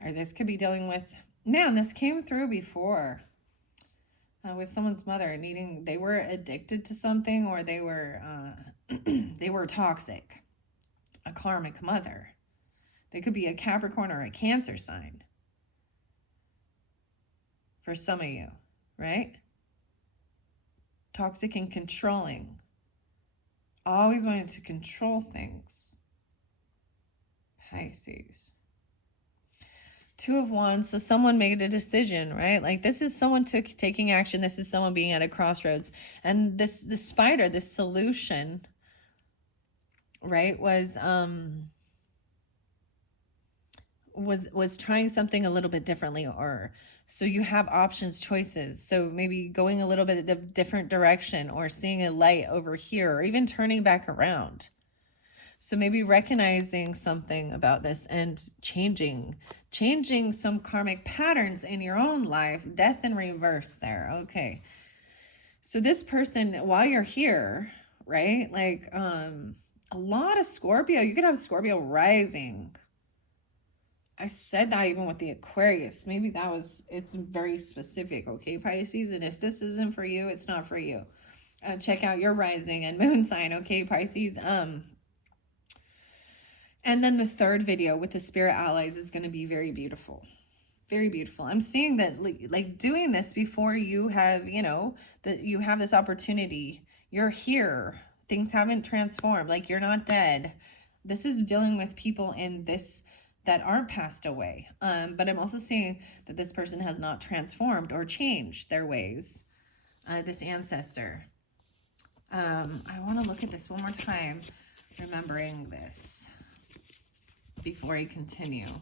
Or this could be dealing with, man, this came through before. With someone's mother they were addicted to something or they were they were toxic, a karmic mother. They could be a Capricorn or a Cancer sign for some of you, right? Toxic and controlling, always wanted to control things. Pisces. Two of Wands, so someone made a decision, right? Like this is someone taking action. This is someone being at a crossroads. And this spider, this solution, right, was trying something a little bit differently, or so you have options, choices. So maybe going a little bit of a different direction or seeing a light over here or even turning back around. So maybe recognizing something about this and changing some karmic patterns in your own life. Death in reverse there. Okay. So this person, while you're here, right? Like a lot of Scorpio, you could have Scorpio rising. I said that even with the Aquarius. Maybe it's very specific, okay, Pisces? And if this isn't for you, it's not for you. Check out your rising and moon sign, okay, Pisces? And then the third video with the spirit allies is going to be very beautiful. Very beautiful. I'm seeing that like doing this before you have, that you have this opportunity. You're here. Things haven't transformed. Like you're not dead. This is dealing with people in this that aren't passed away. But I'm also seeing that this person has not transformed or changed their ways. This ancestor. I want to look at this one more time, remembering this before I continue. I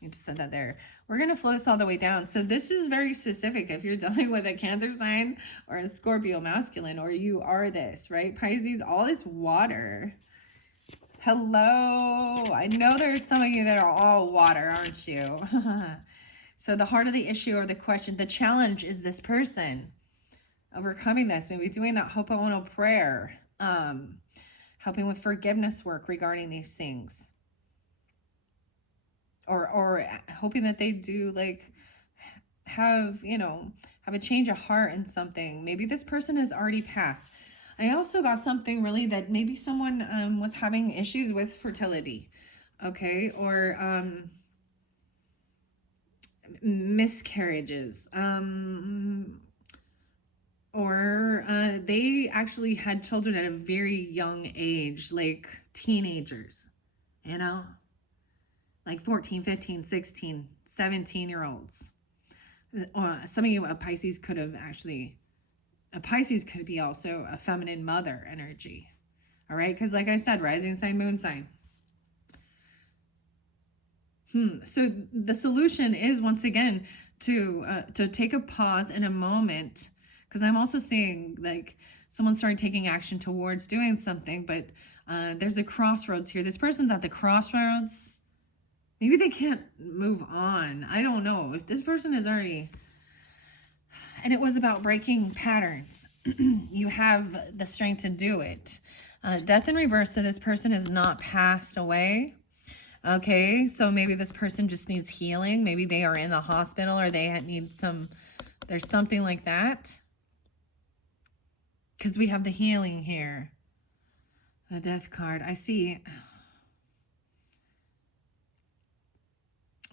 need to set that there. We're going to flow this all the way down. So this is very specific. If you're dealing with a Cancer sign or a Scorpio masculine, or you are this, right? Pisces, all this water. Hello. I know there's some of you that are all water, aren't you? So the heart of the issue or the question, the challenge is this person overcoming this, maybe doing that Ho'oponopono prayer, helping with forgiveness work regarding these things. Or hoping that they do have a change of heart in something. Maybe this person has already passed. I also got something really that maybe someone was having issues with fertility, okay, or miscarriages, or they actually had children at a very young age, like teenagers, like 14, 15, 16, 17-year-olds. Some of you, a Pisces could be also a feminine mother energy. All right. Because like I said, rising sign, moon sign. So the solution is once again to take a pause in a moment. Because I'm also seeing like someone started taking action towards doing something, but there's a crossroads here. This person's at the crossroads. Maybe they can't move on. I don't know. If this person is already... And it was about breaking patterns. You have the strength to do it. Death in reverse, so this person has not passed away. Okay, so maybe this person just needs healing. Maybe they are in the hospital or they need there's something like that. Because we have the healing here. The death card. I see...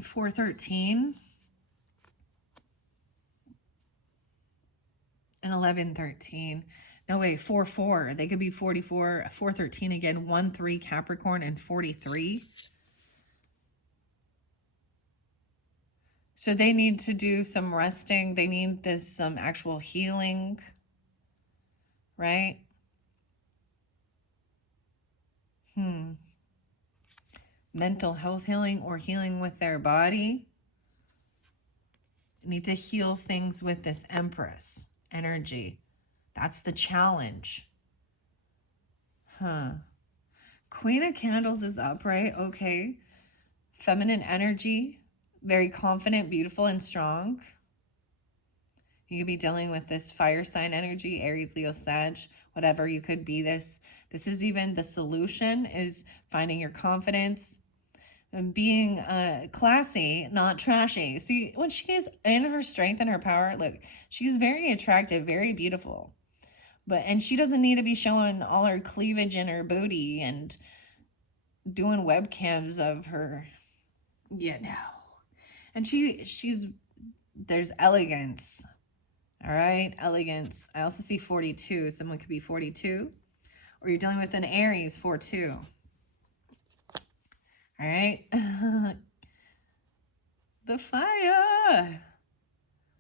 413 and 1113. No way, 44. They could be 44, 413 again, 1-3 Capricorn and 43. So they need to do some resting. They need some actual healing. right? Mental health healing or healing with their body. Need to heal things with this Empress energy. That's the challenge. Queen of Candles is up, right? Okay. Feminine energy, very confident, beautiful, and strong. You could be dealing with this fire sign energy, Aries, Leo, Sag, whatever you could be. This is even the solution, is finding your confidence and being classy, not trashy. See, when she is in her strength and her power, look, she's very attractive, very beautiful. And she doesn't need to be showing all her cleavage and her booty and doing webcams of her, And there's elegance. All right, elegance. I also see 42. Someone could be 42. Or you're dealing with an Aries, 4-2. All right. The fire.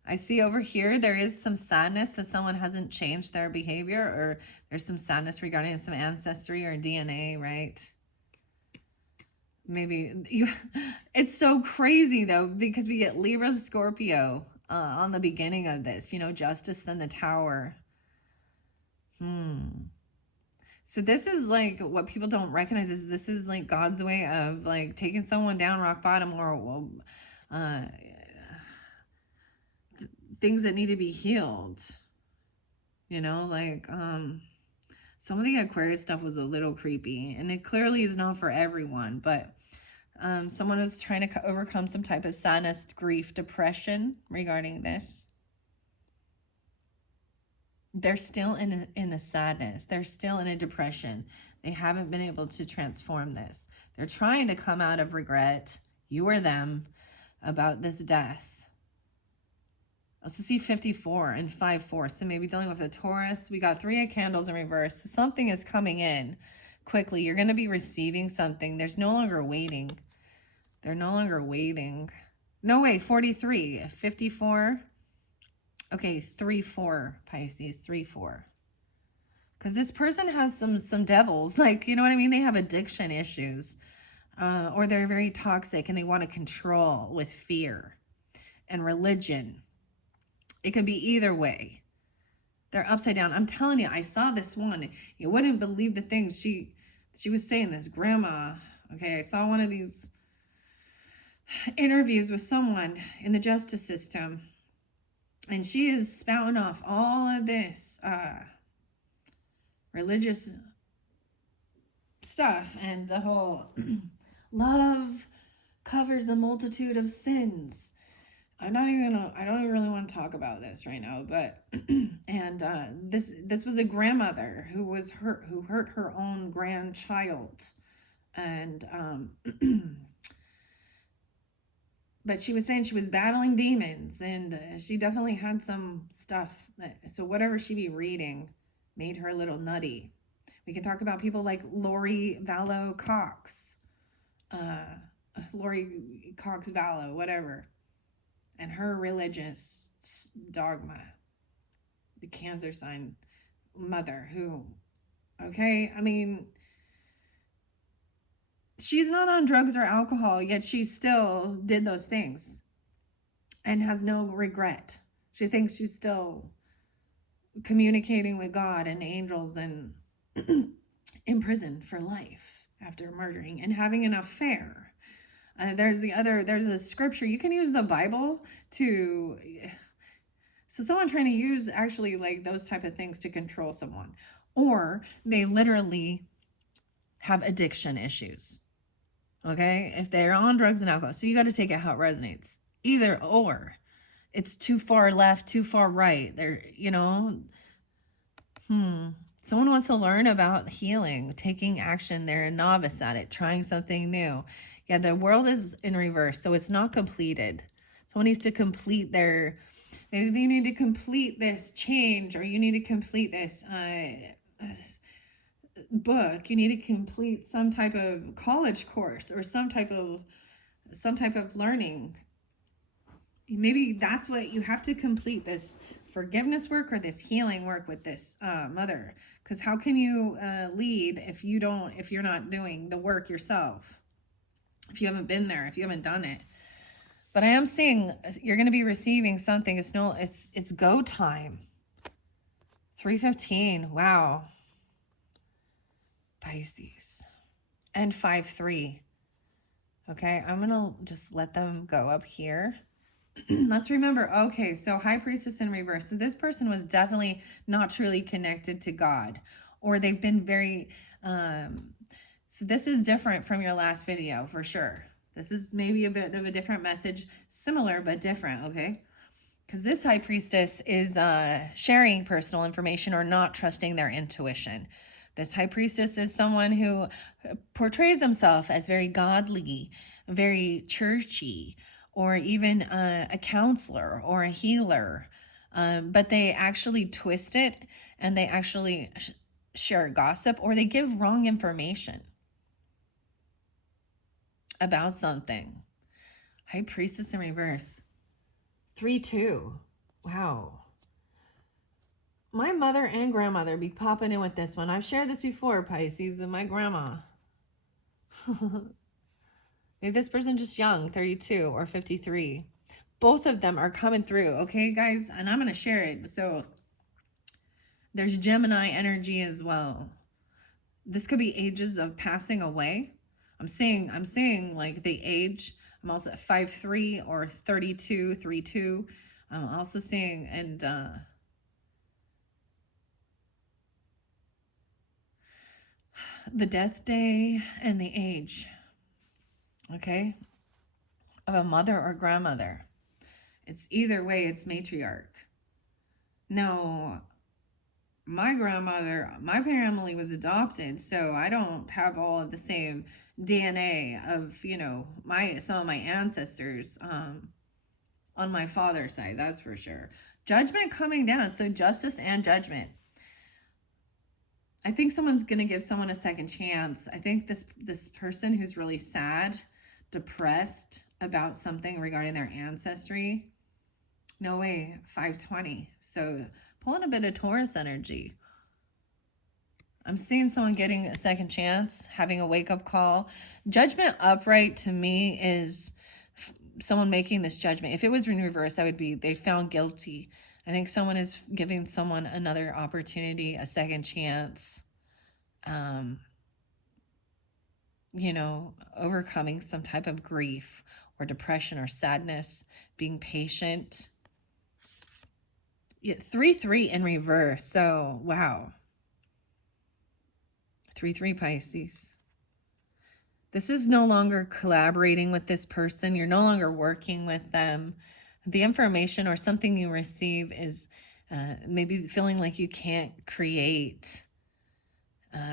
I see over here there is some sadness that someone hasn't changed their behavior, or there's some sadness regarding some ancestry or DNA, right? It's so crazy though, because we get Libra, Scorpio on the beginning of this, Justice, then the Tower. So this is like what people don't recognize, is this is like God's way of like taking someone down rock bottom, or things that need to be healed. Some of the Aquarius stuff was a little creepy, and it clearly is not for everyone, but someone was trying to overcome some type of sadness, grief, depression regarding this. They're still in a sadness. They're still in a depression. They haven't been able to transform this. They're trying to come out of regret, you or them, about this death. I also see 54 and 5-4. So maybe dealing with a Taurus. We got 3 of Candles in reverse. So something is coming in quickly. You're going to be receiving something. There's no longer waiting. They're no longer waiting. No, wait, 43, 54. Okay, 3-4, Pisces, 3-4. Because this person has some devils, like, you know what I mean? They have addiction issues, or they're very toxic and they want to control with fear and religion. It could be either way. They're upside down. I'm telling you, I saw this one. You wouldn't believe the things she was saying. This grandma, okay, I saw one of these interviews with someone in the justice system, and she is spouting off all of this religious stuff, and the whole love covers a multitude of sins. I don't even really want to talk about this right now, but and this was a grandmother who hurt her own grandchild, and but she was saying she was battling demons, and she definitely had some stuff. So whatever she be reading made her a little nutty. We can talk about people like Lori Vallow Cox, Lori Cox Vallow, whatever, and her religious dogma. The Cancer sign mother who, okay, I mean, she's not on drugs or alcohol, yet she still did those things and has no regret. She thinks she's still communicating with God and angels and in prison for life after murdering and having an affair. There's a scripture. You can use the Bible to... So someone trying to use actually like those type of things to control someone. Or they literally have addiction issues. Okay? If they're on drugs and alcohol. So you got to take it how it resonates. Either or. It's too far left, too far right. They're, Someone wants to learn about healing, taking action. They're a novice at it, trying something new. Yeah, the world is in reverse, so it's not completed. Someone needs to complete maybe you need to complete this change, or you need to complete this book. You need to complete some type of college course or some type of learning. Maybe that's what you have to complete, this forgiveness work or this healing work with this mother. Because how can you lead if you're not doing the work yourself? If you haven't been there, if you haven't done it. But I am seeing you're going to be receiving something. It's go time. 3:15. Wow. Pisces. And 5:3. Okay, I'm going to just let them go up here. Let's remember, okay, so High Priestess in reverse. So this person was definitely not truly connected to God, or they've been very, so this is different from your last video for sure. This is maybe a bit of a different message, similar but different, okay? Because this High Priestess is sharing personal information or not trusting their intuition. This High Priestess is someone who portrays themselves as very godly, very churchy, or even a counselor or a healer. But they actually twist it and they actually share gossip, or they give wrong information about something. High Priestess in reverse. 3-2. Wow. My mother and grandmother be popping in with this one. I've shared this before, Pisces, and my grandma. Maybe this person just young, 32 or 53. Both of them are coming through, okay, guys? And I'm going to share it. So there's Gemini energy as well. This could be ages of passing away. I'm saying like they age. I'm also at 5'3" or 32, 3'2". I'm also seeing, and the death day and the age, okay, of a mother or grandmother. It's either way, it's matriarch. Now, my grandmother, my family was adopted, so I don't have all of the same DNA of, you know, some of my ancestors on my father's side, that's for sure. Judgment coming down, so justice and judgment. I think someone's going to give someone a second chance. I think this person who's really sad, depressed about something regarding their ancestry. No way, 520. So pulling a bit of Taurus energy. I'm seeing someone getting a second chance, having a wake-up call. Judgment upright to me is someone making this judgment. If it was in reverse, I would be they found guilty. I think someone is giving someone another opportunity, a second chance. You know, overcoming some type of grief or depression or sadness, being patient. Yeah, 3-3 in reverse. So, wow. 3-3 Pisces. This is no longer collaborating with this person. You're no longer working with them. The information or something you receive is maybe feeling like you can't create.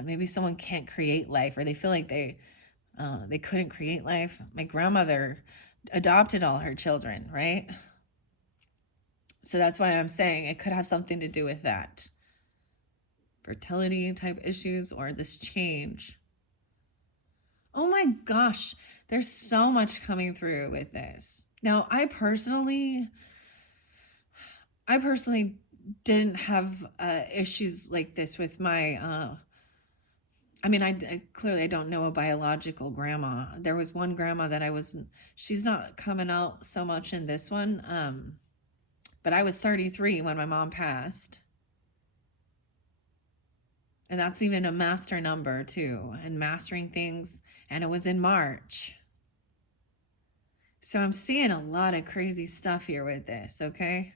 Maybe someone can't create life, or they feel like they couldn't create life. My grandmother adopted all her children, right? So that's why I'm saying it could have something to do with that. Fertility type issues or this change. Oh my gosh, there's so much coming through with this. Now, I personally didn't have issues like this with my, I clearly I don't know a biological grandma. There was one grandma that she's not coming out so much in this one. But I was 33 when my mom passed. And that's even a master number too, and mastering things. And it was in March. So I'm seeing a lot of crazy stuff here with this, okay?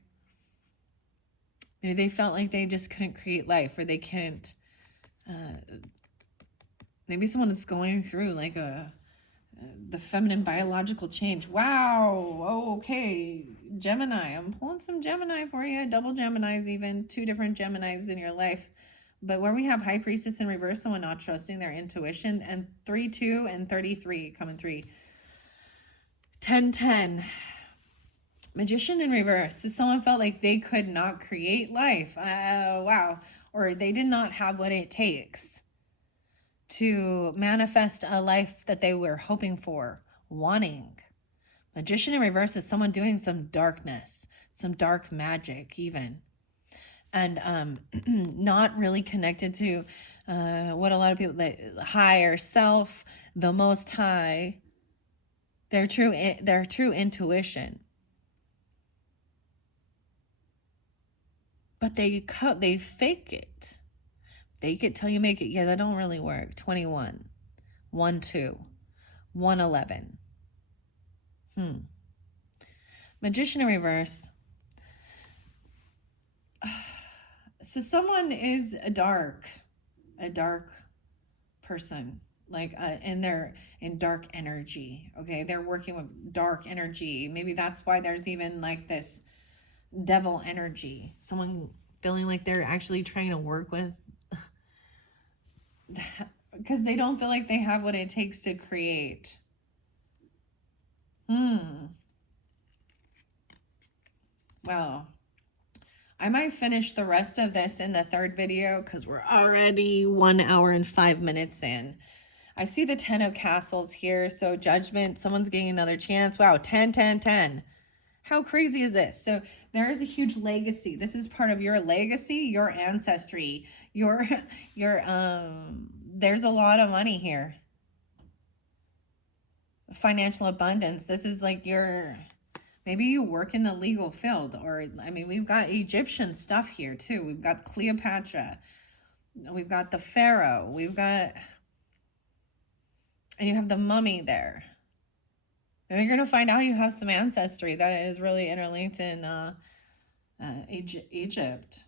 Maybe they felt like they just couldn't create life, or they can't, maybe someone is going through like the feminine biological change. Wow, okay, Gemini. I'm pulling some Gemini for you, double Geminis even, 2 different Geminis in your life. But where we have High Priestess in reverse, someone not trusting their intuition, and 3-2 and 33 coming 3. 10-10. Magician in reverse. So someone felt like they could not create life. Wow. Or they did not have what it takes to manifest a life that they were hoping for, wanting. Magician in reverse is someone doing some darkness, some dark magic even. and not really connected to what a lot of people, like higher self, the Most High, their true intuition. But they fake it. Fake it till you make it. Yeah, that don't really work. 21, 1, 2, 111. Magician in reverse. So someone is a dark person, like and they're in dark energy. Okay, they're working with dark energy. Maybe that's why there's even like this devil energy. Someone feeling like they're actually trying to work with, because they don't feel like they have what it takes to create. Well, I might finish the rest of this in the third video because we're already 1 hour and 5 minutes in. I see the 10 of Castles here. So judgment, someone's getting another chance. Wow, 10, 10, 10. How crazy is this? So there is a huge legacy. This is part of your legacy, your ancestry, your there's a lot of money here. Financial abundance. This is like your, maybe you work in the legal field, or I mean, we've got Egyptian stuff here too. We've got Cleopatra. We've got the Pharaoh. We've got, and you have the mummy there. And you're going to find out you have some ancestry that is really interlinked in Egypt.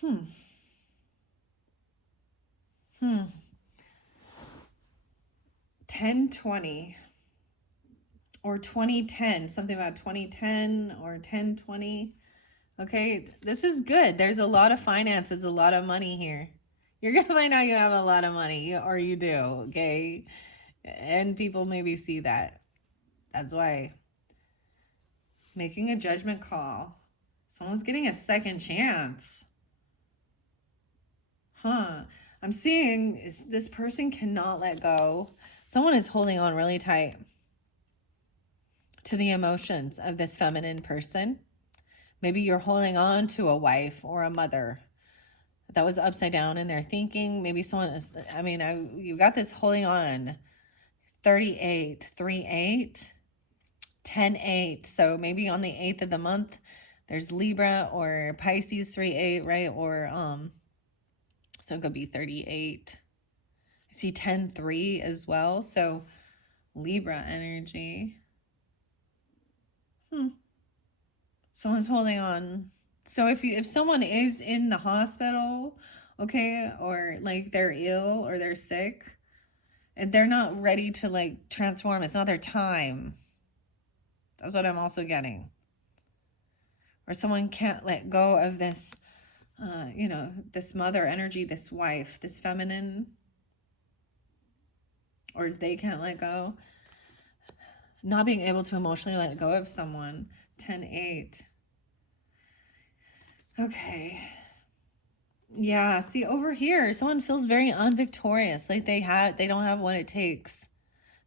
1020 or 2010, something about 2010 or 1020. Okay, this is good. There's a lot of finances, a lot of money here. You're going to find out you have a lot of money, or you do, okay? And people maybe see that. That's why making a judgment call. Someone's getting a second chance. I'm seeing this person cannot let go. Someone is holding on really tight to the emotions of this feminine person. Maybe you're holding on to a wife or a mother that was upside down in their thinking. Maybe someone is, I mean, you got this holding on. 38, 3, 8, 10, 8. So maybe on the 8th of the month, there's Libra or Pisces 3, 8, right? Or, so it could be 38. I see 10, 3 as well. So Libra energy. Someone's holding on. So if someone is in the hospital, okay, or like they're ill or they're sick, and they're not ready to like transform, it's not their time. That's what I'm also getting. Or someone can't let go of this, this mother energy, this wife, this feminine, or they can't let go. Not being able to emotionally let go of someone. 10, 8. Okay. Yeah, see over here, someone feels very unvictorious. Like they don't have what it takes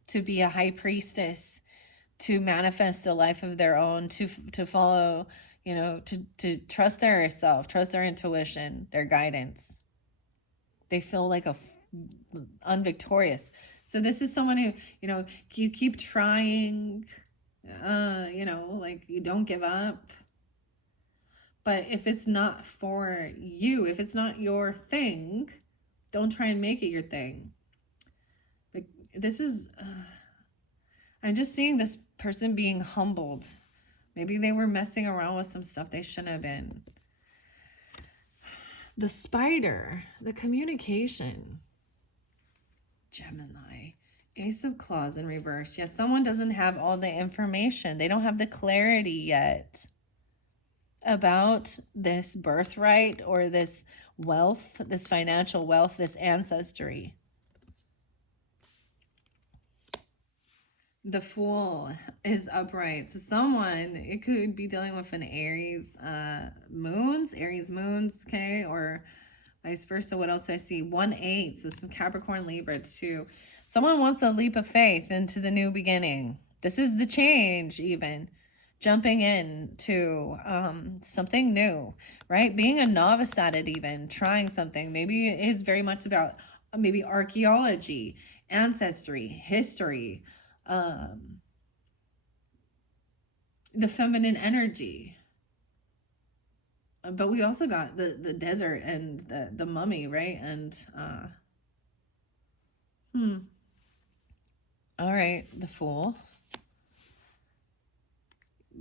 to be a high priestess, to manifest a life of their own, to follow, to trust their self, trust their intuition, their guidance. They feel like unvictorious. So this is someone who, you keep trying, like you don't give up. But if it's not for you, if it's not your thing, don't try and make it your thing. Like this is, I'm just seeing this person being humbled. Maybe they were messing around with some stuff they shouldn't have been. The spider, the communication. Gemini, Ace of Claws in reverse. Yes, someone doesn't have all the information. They don't have the clarity yet about this birthright or this wealth, this financial wealth, this ancestry. The Fool is upright. So someone, it could be dealing with an Aries moons, okay, or vice versa. What else do I see? 1, 8, so some Capricorn, Libra too. Someone wants a leap of faith into the new beginning. This is the change even. jumping in to something new, right? Being a novice at it, even trying something. Maybe it is very much about maybe archaeology, ancestry, history, the feminine energy. But we also got the desert and the mummy, right? And all right, the Fool.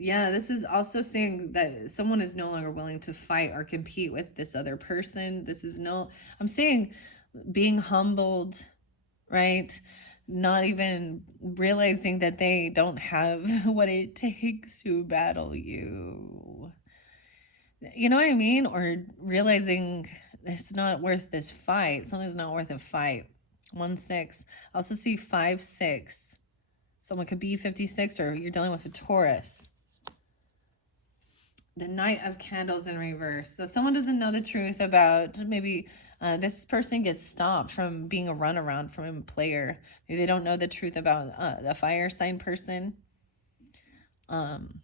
Yeah, this is also saying that someone is no longer willing to fight or compete with this other person. This is no, I'm saying being humbled, right? Not even realizing that they don't have what it takes to battle you. You know what I mean? Or realizing it's not worth this fight. Something's not worth a fight. 1-6. I also see 5-6. Someone could be 56, or you're dealing with a Taurus. The Knight of Candles in reverse. So someone doesn't know the truth about maybe this person gets stopped from being a runaround from a player. Maybe they don't know the truth about a fire sign person. I'm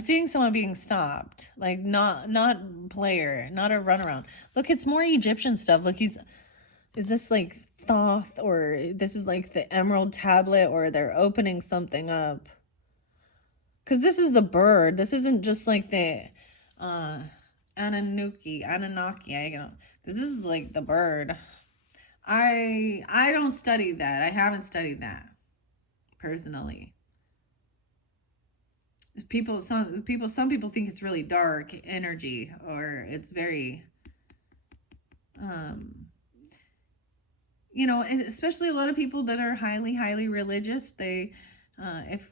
seeing someone being stopped, like not player, not a runaround. Look, it's more Egyptian stuff. Look, is this like Thoth, or this is like the Emerald Tablet, or they're opening something up? Because this is the bird. This isn't just like the Anunnaki. This is like the bird. I don't study that. I haven't studied that personally. Some people think it's really dark energy, or it's very especially a lot of people that are highly religious. They if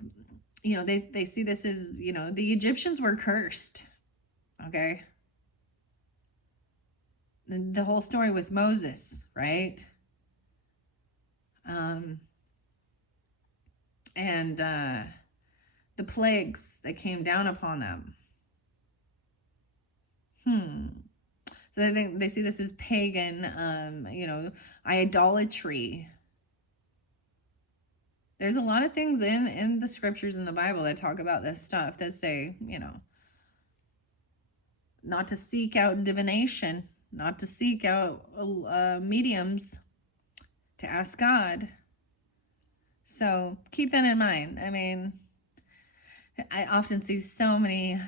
they see this as, the Egyptians were cursed. Okay. The whole story with Moses, right? And the plagues that came down upon them. So I think they see this as pagan, idolatry. There's a lot of things in the scriptures in the Bible that talk about this stuff, that say, not to seek out divination, not to seek out mediums, to ask God. So keep that in mind. I mean, I often see so many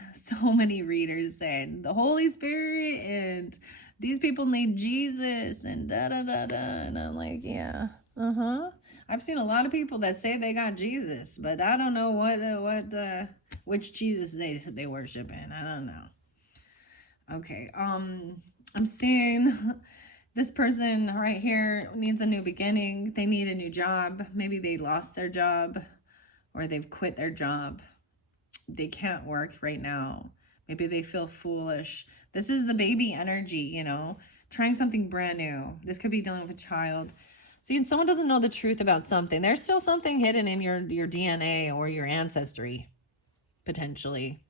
readers saying the Holy Spirit and these people need Jesus and da da da da, and I'm like, yeah, I've seen a lot of people that say they got Jesus, but I don't know which Jesus they worship in. I don't know. Okay, I'm seeing this person right here needs a new beginning. They need a new job. Maybe they lost their job, or they've quit their job. They can't work right now. Maybe they feel foolish. This is the baby energy, trying something brand new. This could be dealing with a child. See, and someone doesn't know the truth about something. There's still something hidden in your DNA or your ancestry, potentially.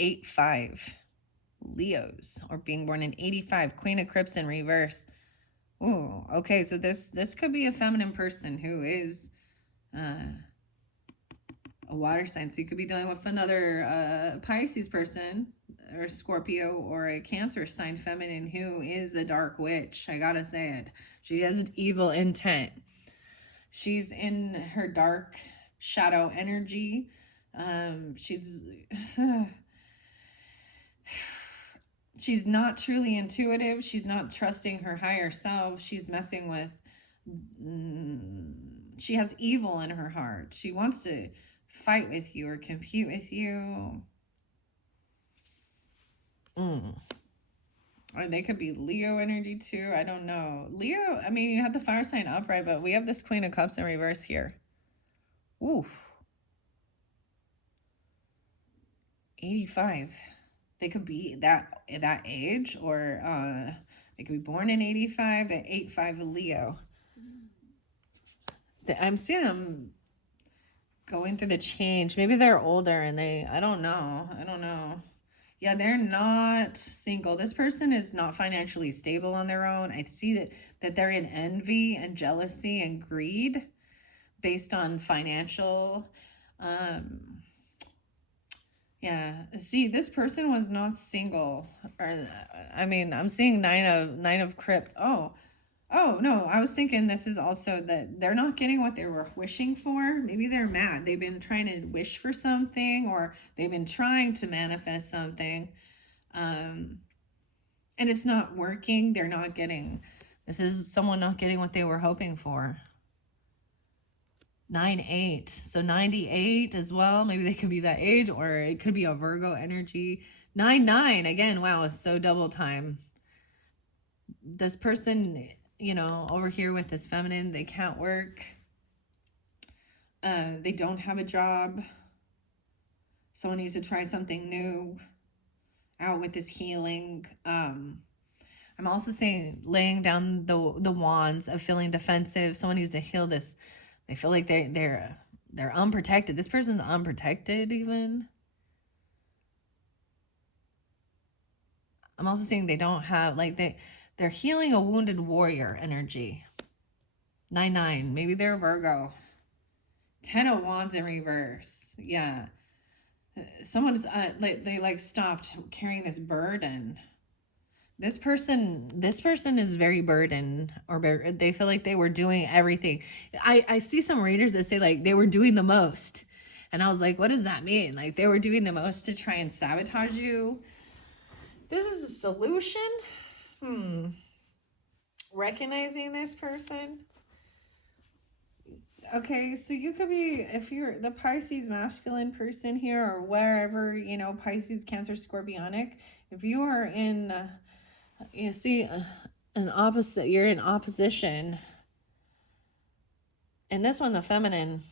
8-5. Leos, or being born in 85. Queen of Crips in reverse. Ooh, okay, so this could be a feminine person who is a water sign. So you could be dealing with another Pisces person, or Scorpio, or a Cancer sign feminine who is a dark witch. I gotta say it. She has an evil intent. She's in her dark shadow energy. She's not truly intuitive. She's not trusting her higher self. She's messing with, she has evil in her heart. She wants to fight with you or compete with you. Or they could be Leo energy too. I don't know. Leo, I mean, you have the fire sign upright, but we have this Queen of Cups in reverse here. Oof. 85. They could be that age, or they could be born in 85, at 8-5 Leo. I'm seeing them going through the change. Maybe they're older and I don't know. Yeah, they're not single. This person is not financially stable on their own. I see that they're in envy and jealousy and greed based on financial. Um, yeah, see, this person was not single. Or, I mean, I'm seeing nine of crypts. Oh no, I was thinking this is also that they're not getting what they were wishing for. Maybe they're mad. They've been trying to wish for something, or they've been trying to manifest something. Um, and it's not working. They're not getting, this is someone not getting what they were hoping for. 9-8, so 98 as well. Maybe they could be that age, or it could be a Virgo energy. 9-9 again. Wow, so double time. This person, over here with this feminine, they can't work. They don't have a job. Someone needs to try something new. Out with this healing. I'm also saying laying down the wands of feeling defensive. Someone needs to heal this. They feel like they're unprotected. This person's unprotected even. I'm also saying they don't have, like, they're healing a wounded warrior energy. 9-9. Maybe they're Virgo. 10 of Wands in reverse. Yeah. Someone's they stopped carrying this burden. This person is very burdened, or they feel like they were doing everything. I see some readers that say like they were doing the most. And I was like, what does that mean? Like they were doing the most to try and sabotage you. This is a solution. Recognizing this person. Okay, so you could be, if you're the Pisces masculine person here, or wherever, Pisces, Cancer, Scorpionic, if you are in, you see an opposite, you're in opposition. And this one, the feminine.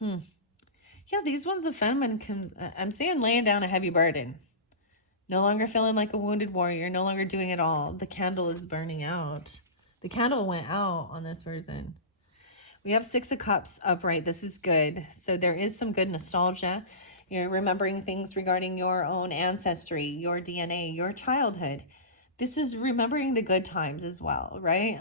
Yeah, these ones, the feminine comes, I'm seeing laying down a heavy burden. No longer feeling like a wounded warrior, no longer doing it all. The candle is burning out. The candle went out on this person. We have 6 of Cups upright. This is good. So there is some good nostalgia. You're remembering things regarding your own ancestry, your DNA, your childhood. This is remembering the good times as well, right?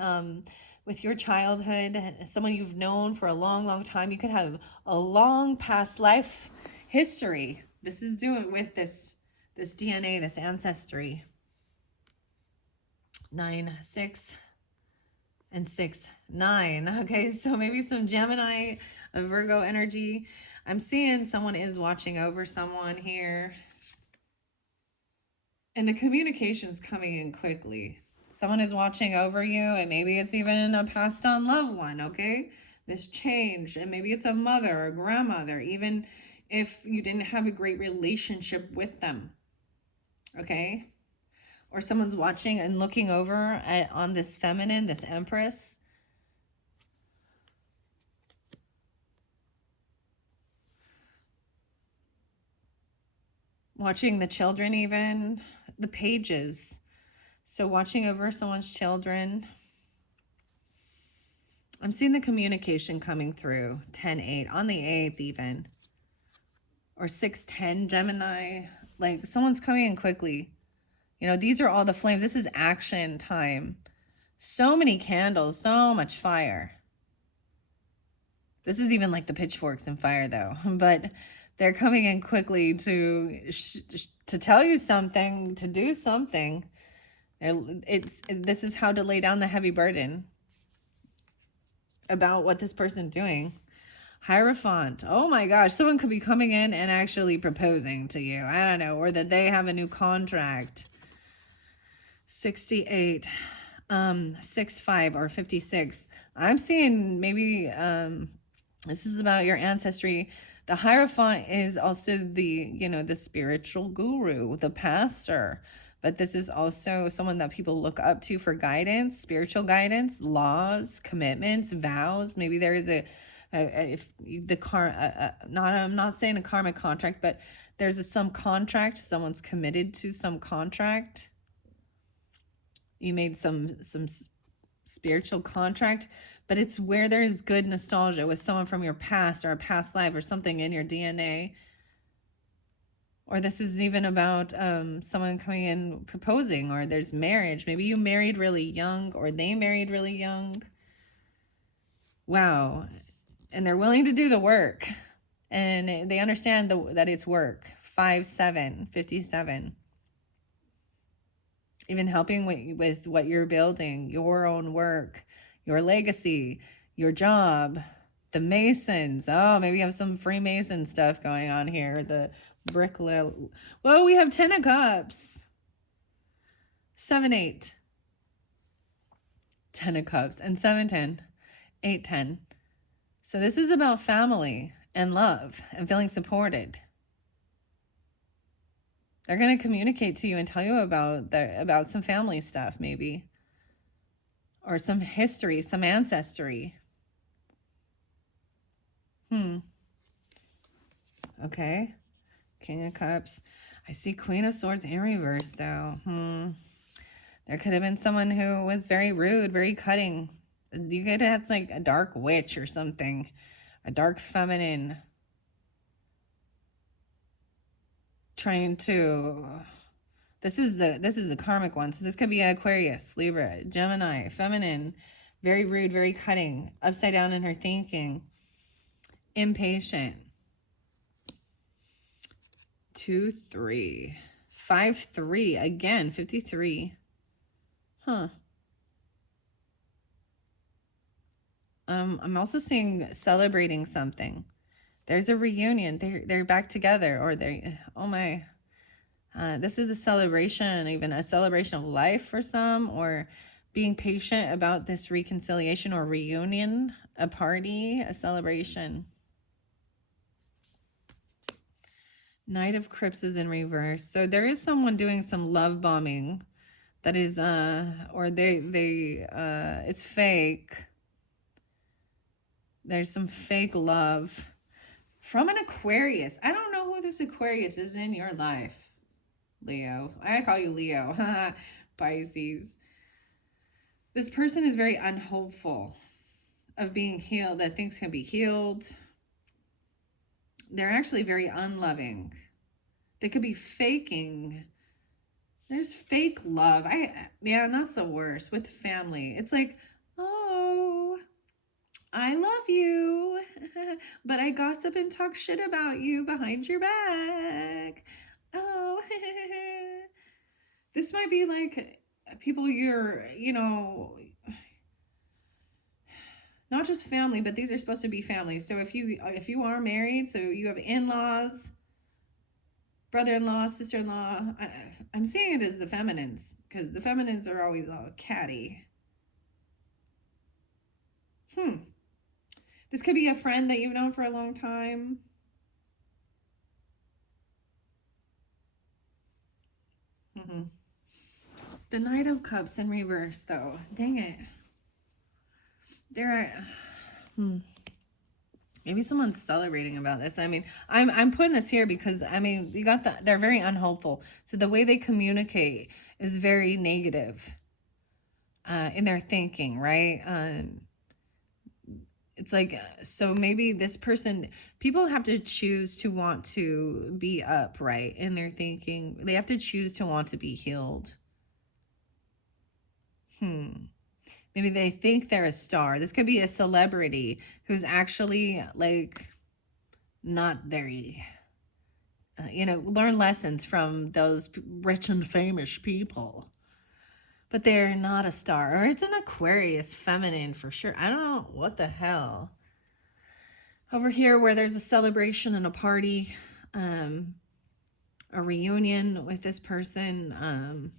With your childhood, someone you've known for a long, long time. You could have a long past life history. This is doing with this DNA, this ancestry. 9, 6, and 6, 9. Okay, so maybe some Gemini, a Virgo energy. I'm seeing someone is watching over someone here. And the communication's coming in quickly. Someone is watching over you, and maybe it's even a passed on loved one, okay? This change, and maybe it's a mother or grandmother, even if you didn't have a great relationship with them, okay? Or someone's watching and looking over on this feminine, this Empress. Watching the children, even the pages. So watching over someone's children. I'm seeing the communication coming through. 10-8 on the 8th even. Or 6-10 Gemini. Like someone's coming in quickly. These are all the flames. This is action time. So many candles, so much fire. This is even like the pitchforks and fire though. But they're coming in quickly to tell you something, to do something. This is how to lay down the heavy burden about what this person's doing. Hierophant. Oh my gosh, someone could be coming in and actually proposing to you. I don't know, or that they have a new contract. 68, 6-5 or 56. I'm seeing maybe this is about your ancestry. The Hierophant is also the spiritual guru, the pastor. But this is also someone that people look up to for guidance, spiritual guidance, laws, commitments, vows. Maybe there is I'm not saying a karmic contract, but there's some contract. Someone's committed to some contract. You made some spiritual contract, but it's where there's good nostalgia with someone from your past or a past life or something in your DNA. Or this is even about someone coming in proposing, or there's marriage. Maybe you married really young, or they married really young. Wow. And they're willing to do the work. And they understand that it's work. 5-7, 57. Even helping with what you're building, your own work, your legacy, your job, the Masons. Oh, maybe you have some Freemason stuff going on here. The bricklayer. Well, we have 10 of Cups. 7-8. 10 of Cups. And 7-10. 8-10. So this is about family and love and feeling supported. They're going to communicate to you and tell you about some family stuff, maybe. Or some history, some ancestry. Okay. King of Cups. I see Queen of Swords in reverse, though. There could have been someone who was very rude, very cutting. You could have like a dark witch or something. A dark feminine. Trying to... This is the karmic one. So this could be Aquarius, Libra, Gemini, feminine. Very rude, very cutting. Upside down in her thinking. Impatient. 2-3. 5-3. Again, 53. I'm also seeing celebrating something. There's a reunion. They're back together, or oh my. This is a celebration, even a celebration of life for some, or being patient about this reconciliation or reunion, a party, a celebration. Knight of Crips is in reverse. So there is someone doing some love bombing that is, or it's fake. There's some fake love from an Aquarius. I don't know who this Aquarius is in your life. Leo. I call you Leo. Pisces. This person is very unhopeful of being healed, that things can be healed. They're actually very unloving. They could be faking. There's fake love. Yeah, and that's the worst with family. It's like, oh, I love you, but I gossip and talk shit about you behind your back. Oh, this might be like people not just family, but these are supposed to be families. So if you are married, so you have in-laws, brother-in-law, sister-in-law, I'm seeing it as the feminines, because the feminines are always all catty. This could be a friend that you've known for a long time. The Knight of Cups in reverse, though. Dang it. Maybe someone's celebrating about this. I mean, I'm putting this here because, I mean, they're very unhopeful. So the way they communicate is very negative in their thinking, right? It's like, so maybe this person, people have to choose to want to be upright in their thinking. They have to choose to want to be healed. Maybe they think they're a star. This could be a celebrity who's actually like not very, learn lessons from those rich and famous people. But they're not a star. Or it's an Aquarius feminine for sure. I don't know what the hell. Over here where there's a celebration and a party, a reunion with this person,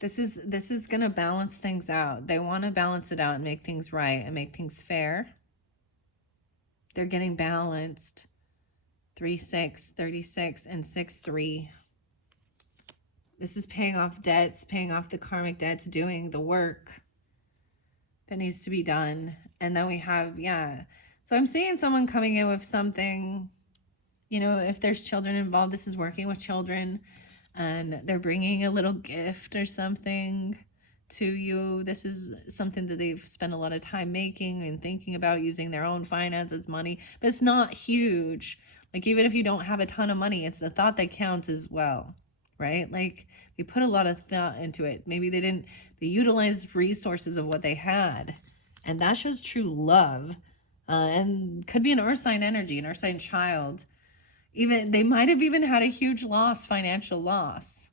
This is going to balance things out. They want to balance it out and make things right and make things fair. They're getting balanced. 3-6, 36, and 6-3. This is paying off debts, paying off the karmic debts, doing the work that needs to be done. And then we have, So I'm seeing someone coming in with something, if there's children involved, this is working with children. And they're bringing a little gift or something to you. This is something that they've spent a lot of time making and thinking about, using their own finances, money. But it's not huge. Like, even if you don't have a ton of money, it's the thought that counts as well, right? Like, they put a lot of thought into it. Maybe they utilized resources of what they had. And that shows true love. And could be an earth sign energy, an earth sign child. Even they might have even had a huge loss, financial loss.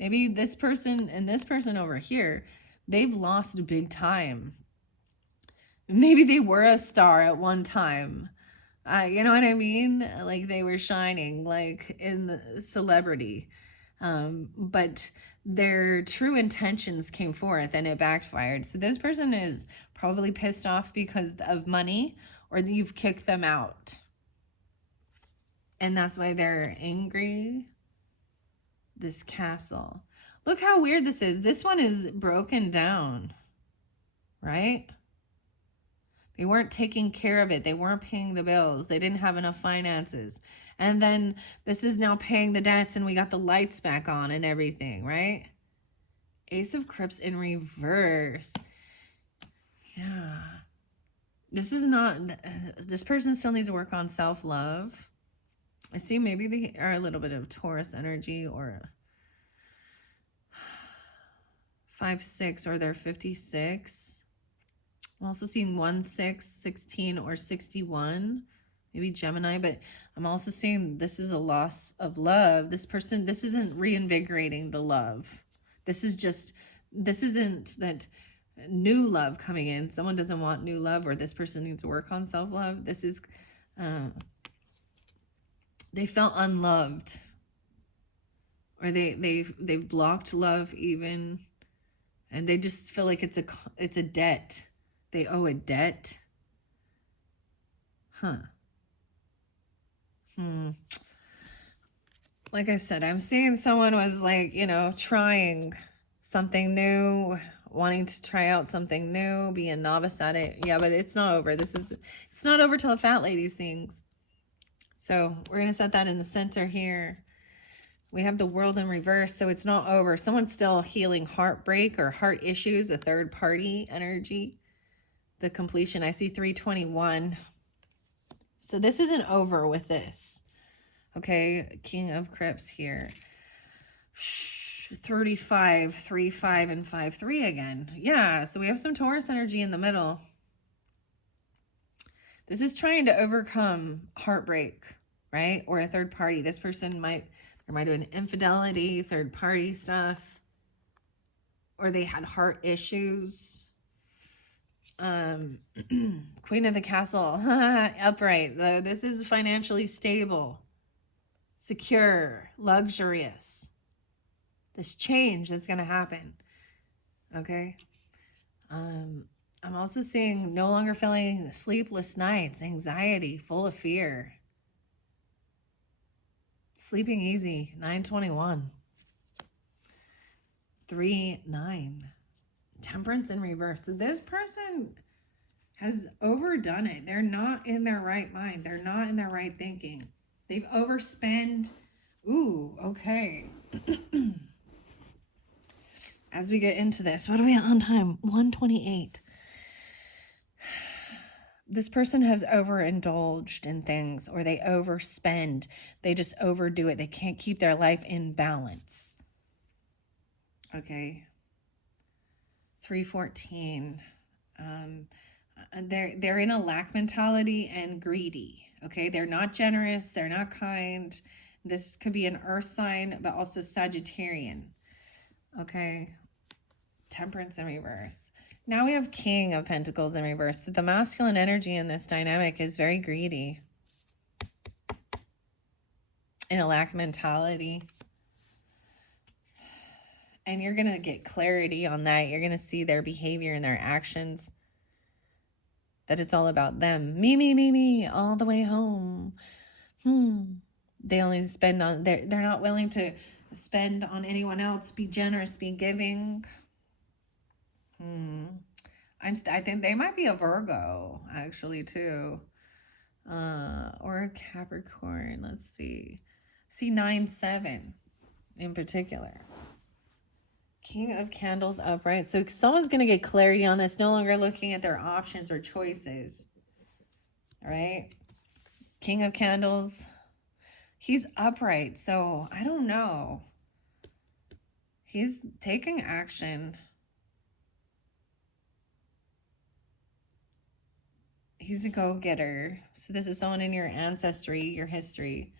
Maybe this person and this person over here, they've lost big time. Maybe they were a star at one time. You know what I mean? Like, they were shining, like, in the celebrity. But their true intentions came forth and it backfired. So this person is probably pissed off because of money, or you've kicked them out. And that's why they're angry. This castle. Look how weird this is. This one is broken down, right? They weren't taking care of it. They weren't paying the bills. They didn't have enough finances. And then this is now paying the debts, and we got the lights back on and everything, right? Ace of Cups in reverse. Yeah. This is not, this person still needs to work on self-love. I see maybe they are a little bit of Taurus energy, or 5-6, or they're 56. I'm also seeing 1-6, 16, or 61. Maybe Gemini, but I'm also seeing this is a loss of love. This person, this isn't reinvigorating the love. This isn't that new love coming in. Someone doesn't want new love, or this person needs to work on self-love. This is, they felt unloved, or they've blocked love even, and they just feel like it's a debt. They owe a debt. Huh. Like I said, I'm seeing someone was like, you know, trying something new, wanting to try out something new, be a novice at it. Yeah, but it's not over. It's not over till the fat lady sings. So we're going to set that in the center here. We have the World in reverse, so it's not over. Someone's still healing heartbreak or heart issues, a third party energy. The completion, I see 321. So this isn't over with this. Okay, King of Cups here. 35, 3, 5, and 5, 3 again. Yeah, so we have some Taurus energy in the middle. This is trying to overcome heartbreak, right? Or a third party. This person there might have been infidelity, third party stuff, or they had heart issues. Queen of the Castle, upright. This is financially stable, secure, luxurious. This change that's going to happen. Okay. I'm also seeing no longer feeling sleepless nights, anxiety, full of fear. Sleeping easy, 921. 3-9. Temperance in reverse. So this person has overdone it. They're not in their right mind. They're not in their right thinking. They've overspent. Ooh, okay. As we get into this, what are we at on time? 1:28. This person has overindulged in things, or they overspend. They just overdo it. They can't keep their life in balance. Okay. 314. They're in a lack mentality and greedy. Okay, they're not generous. They're not kind. This could be an earth sign, but also Sagittarian. Okay, Temperance in reverse. Now we have King of Pentacles in reverse. So the masculine energy in this dynamic is very greedy. In a lack mentality. And you're going to get clarity on that. You're going to see their behavior and their actions. That it's all about them. Me, all the way home. They only spend on, they're not willing to spend on anyone else. Be generous, be giving. I think they might be a Virgo, actually, too. Or a Capricorn. Let's see. See 9-7 in particular. King of Candles upright. So someone's going to get clarity on this, no longer looking at their options or choices. All right. King of Candles. He's upright, so I don't know. He's taking action. He's a go-getter. So this is someone in your ancestry, your history.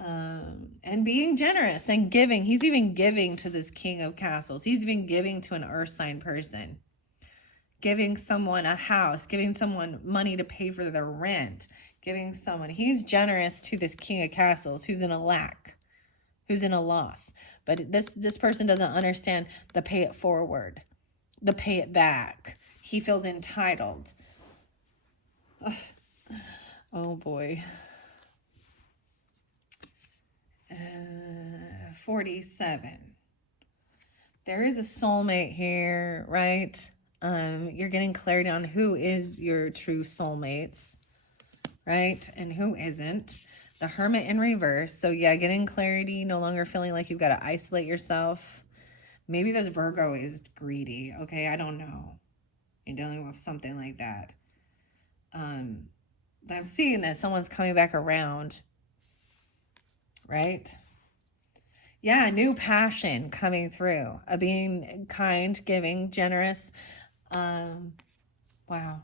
And being generous and giving. He's even giving to this King of Castles. He's even giving to an earth sign person. Giving someone a house. Giving someone money to pay for their rent. Giving someone. He's generous to this King of Castles who's in a lack. Who's in a loss. But this person doesn't understand the pay it forward. The pay it back. He feels entitled. Ugh. Oh boy. 47. There is a soulmate here, right? You're getting clarity on who is your true soulmates, right? And who isn't. The Hermit in reverse. So yeah, getting clarity, no longer feeling like you've got to isolate yourself. Maybe this Virgo is greedy. Okay, I don't know. You're dealing with something like that. But I'm seeing that someone's coming back around, right? Yeah, new passion coming through. Being kind, giving, generous. Wow.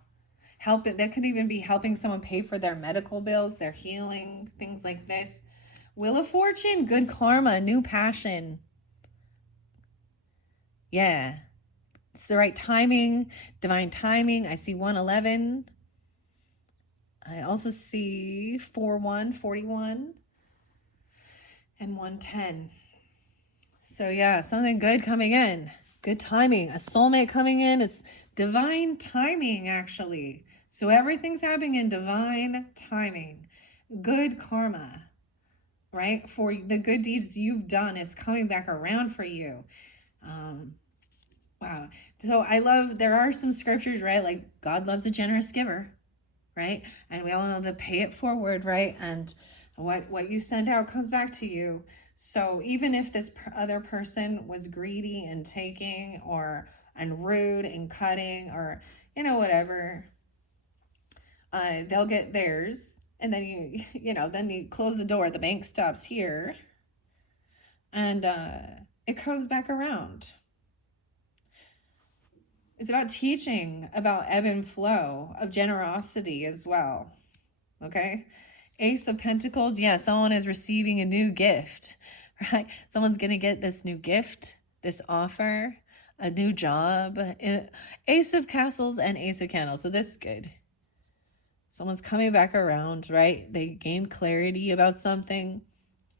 Help it. That could even be helping someone pay for their medical bills, their healing, things like this. Wheel of Fortune, good karma, new passion. Yeah. It's the right timing, divine timing. I see 111. I also see 41, 41, and 110. So yeah, something good coming in. Good timing. A soulmate coming in. It's divine timing, actually. So everything's happening in divine timing. Good karma, right? For the good deeds you've done is coming back around for you. Wow. So I love, there are some scriptures, right? Like God loves a generous giver, right? And we all know the pay it forward, right? And what you send out comes back to you. So even if this other person was greedy and taking and rude and cutting or, whatever, they'll get theirs. And then then you close the door, the bank stops here, and it comes back around. It's about teaching about ebb and flow of generosity as well. Okay? Ace of Pentacles. Yeah, someone is receiving a new gift, right? Someone's going to get this new gift, this offer, a new job. Ace of Castles and Ace of Candles. So this is good. Someone's coming back around, right? They gain clarity about something,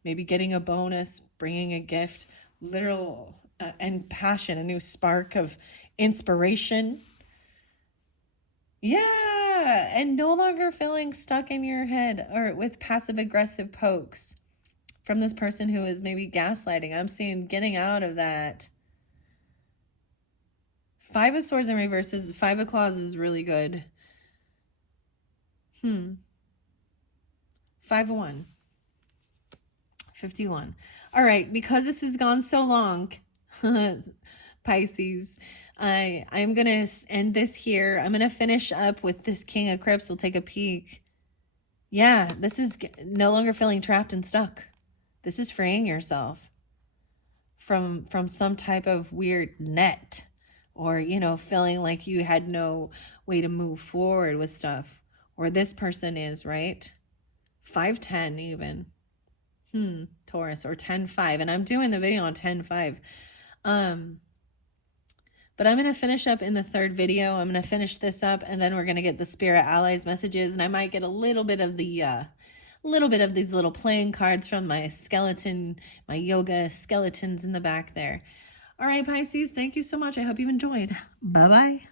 maybe getting a bonus, bringing a gift, literal and passion, a new spark of inspiration. Yeah, and no longer feeling stuck in your head or with passive aggressive pokes from this person who is maybe gaslighting. I'm seeing getting out of that. 5 of Swords in reverse is 5 of Claws is really good. 5 of 1. 51. All right, because this has gone so long, Pisces, I'm going to end this here. I'm going to finish up with this King of Crypts. We'll take a peek. Yeah, this is no longer feeling trapped and stuck. This is freeing yourself from some type of weird net or, feeling like you had no way to move forward with stuff. Or this person is, right? 510 even. Taurus or 10-5. And I'm doing the video on 10-5. But I'm going to finish up in the third video. I'm going to finish this up and then we're going to get the Spirit Allies messages. And I might get a little bit of these little playing cards from my skeleton, my yoga skeletons in the back there. All right, Pisces, thank you so much. I hope you enjoyed. Bye-bye.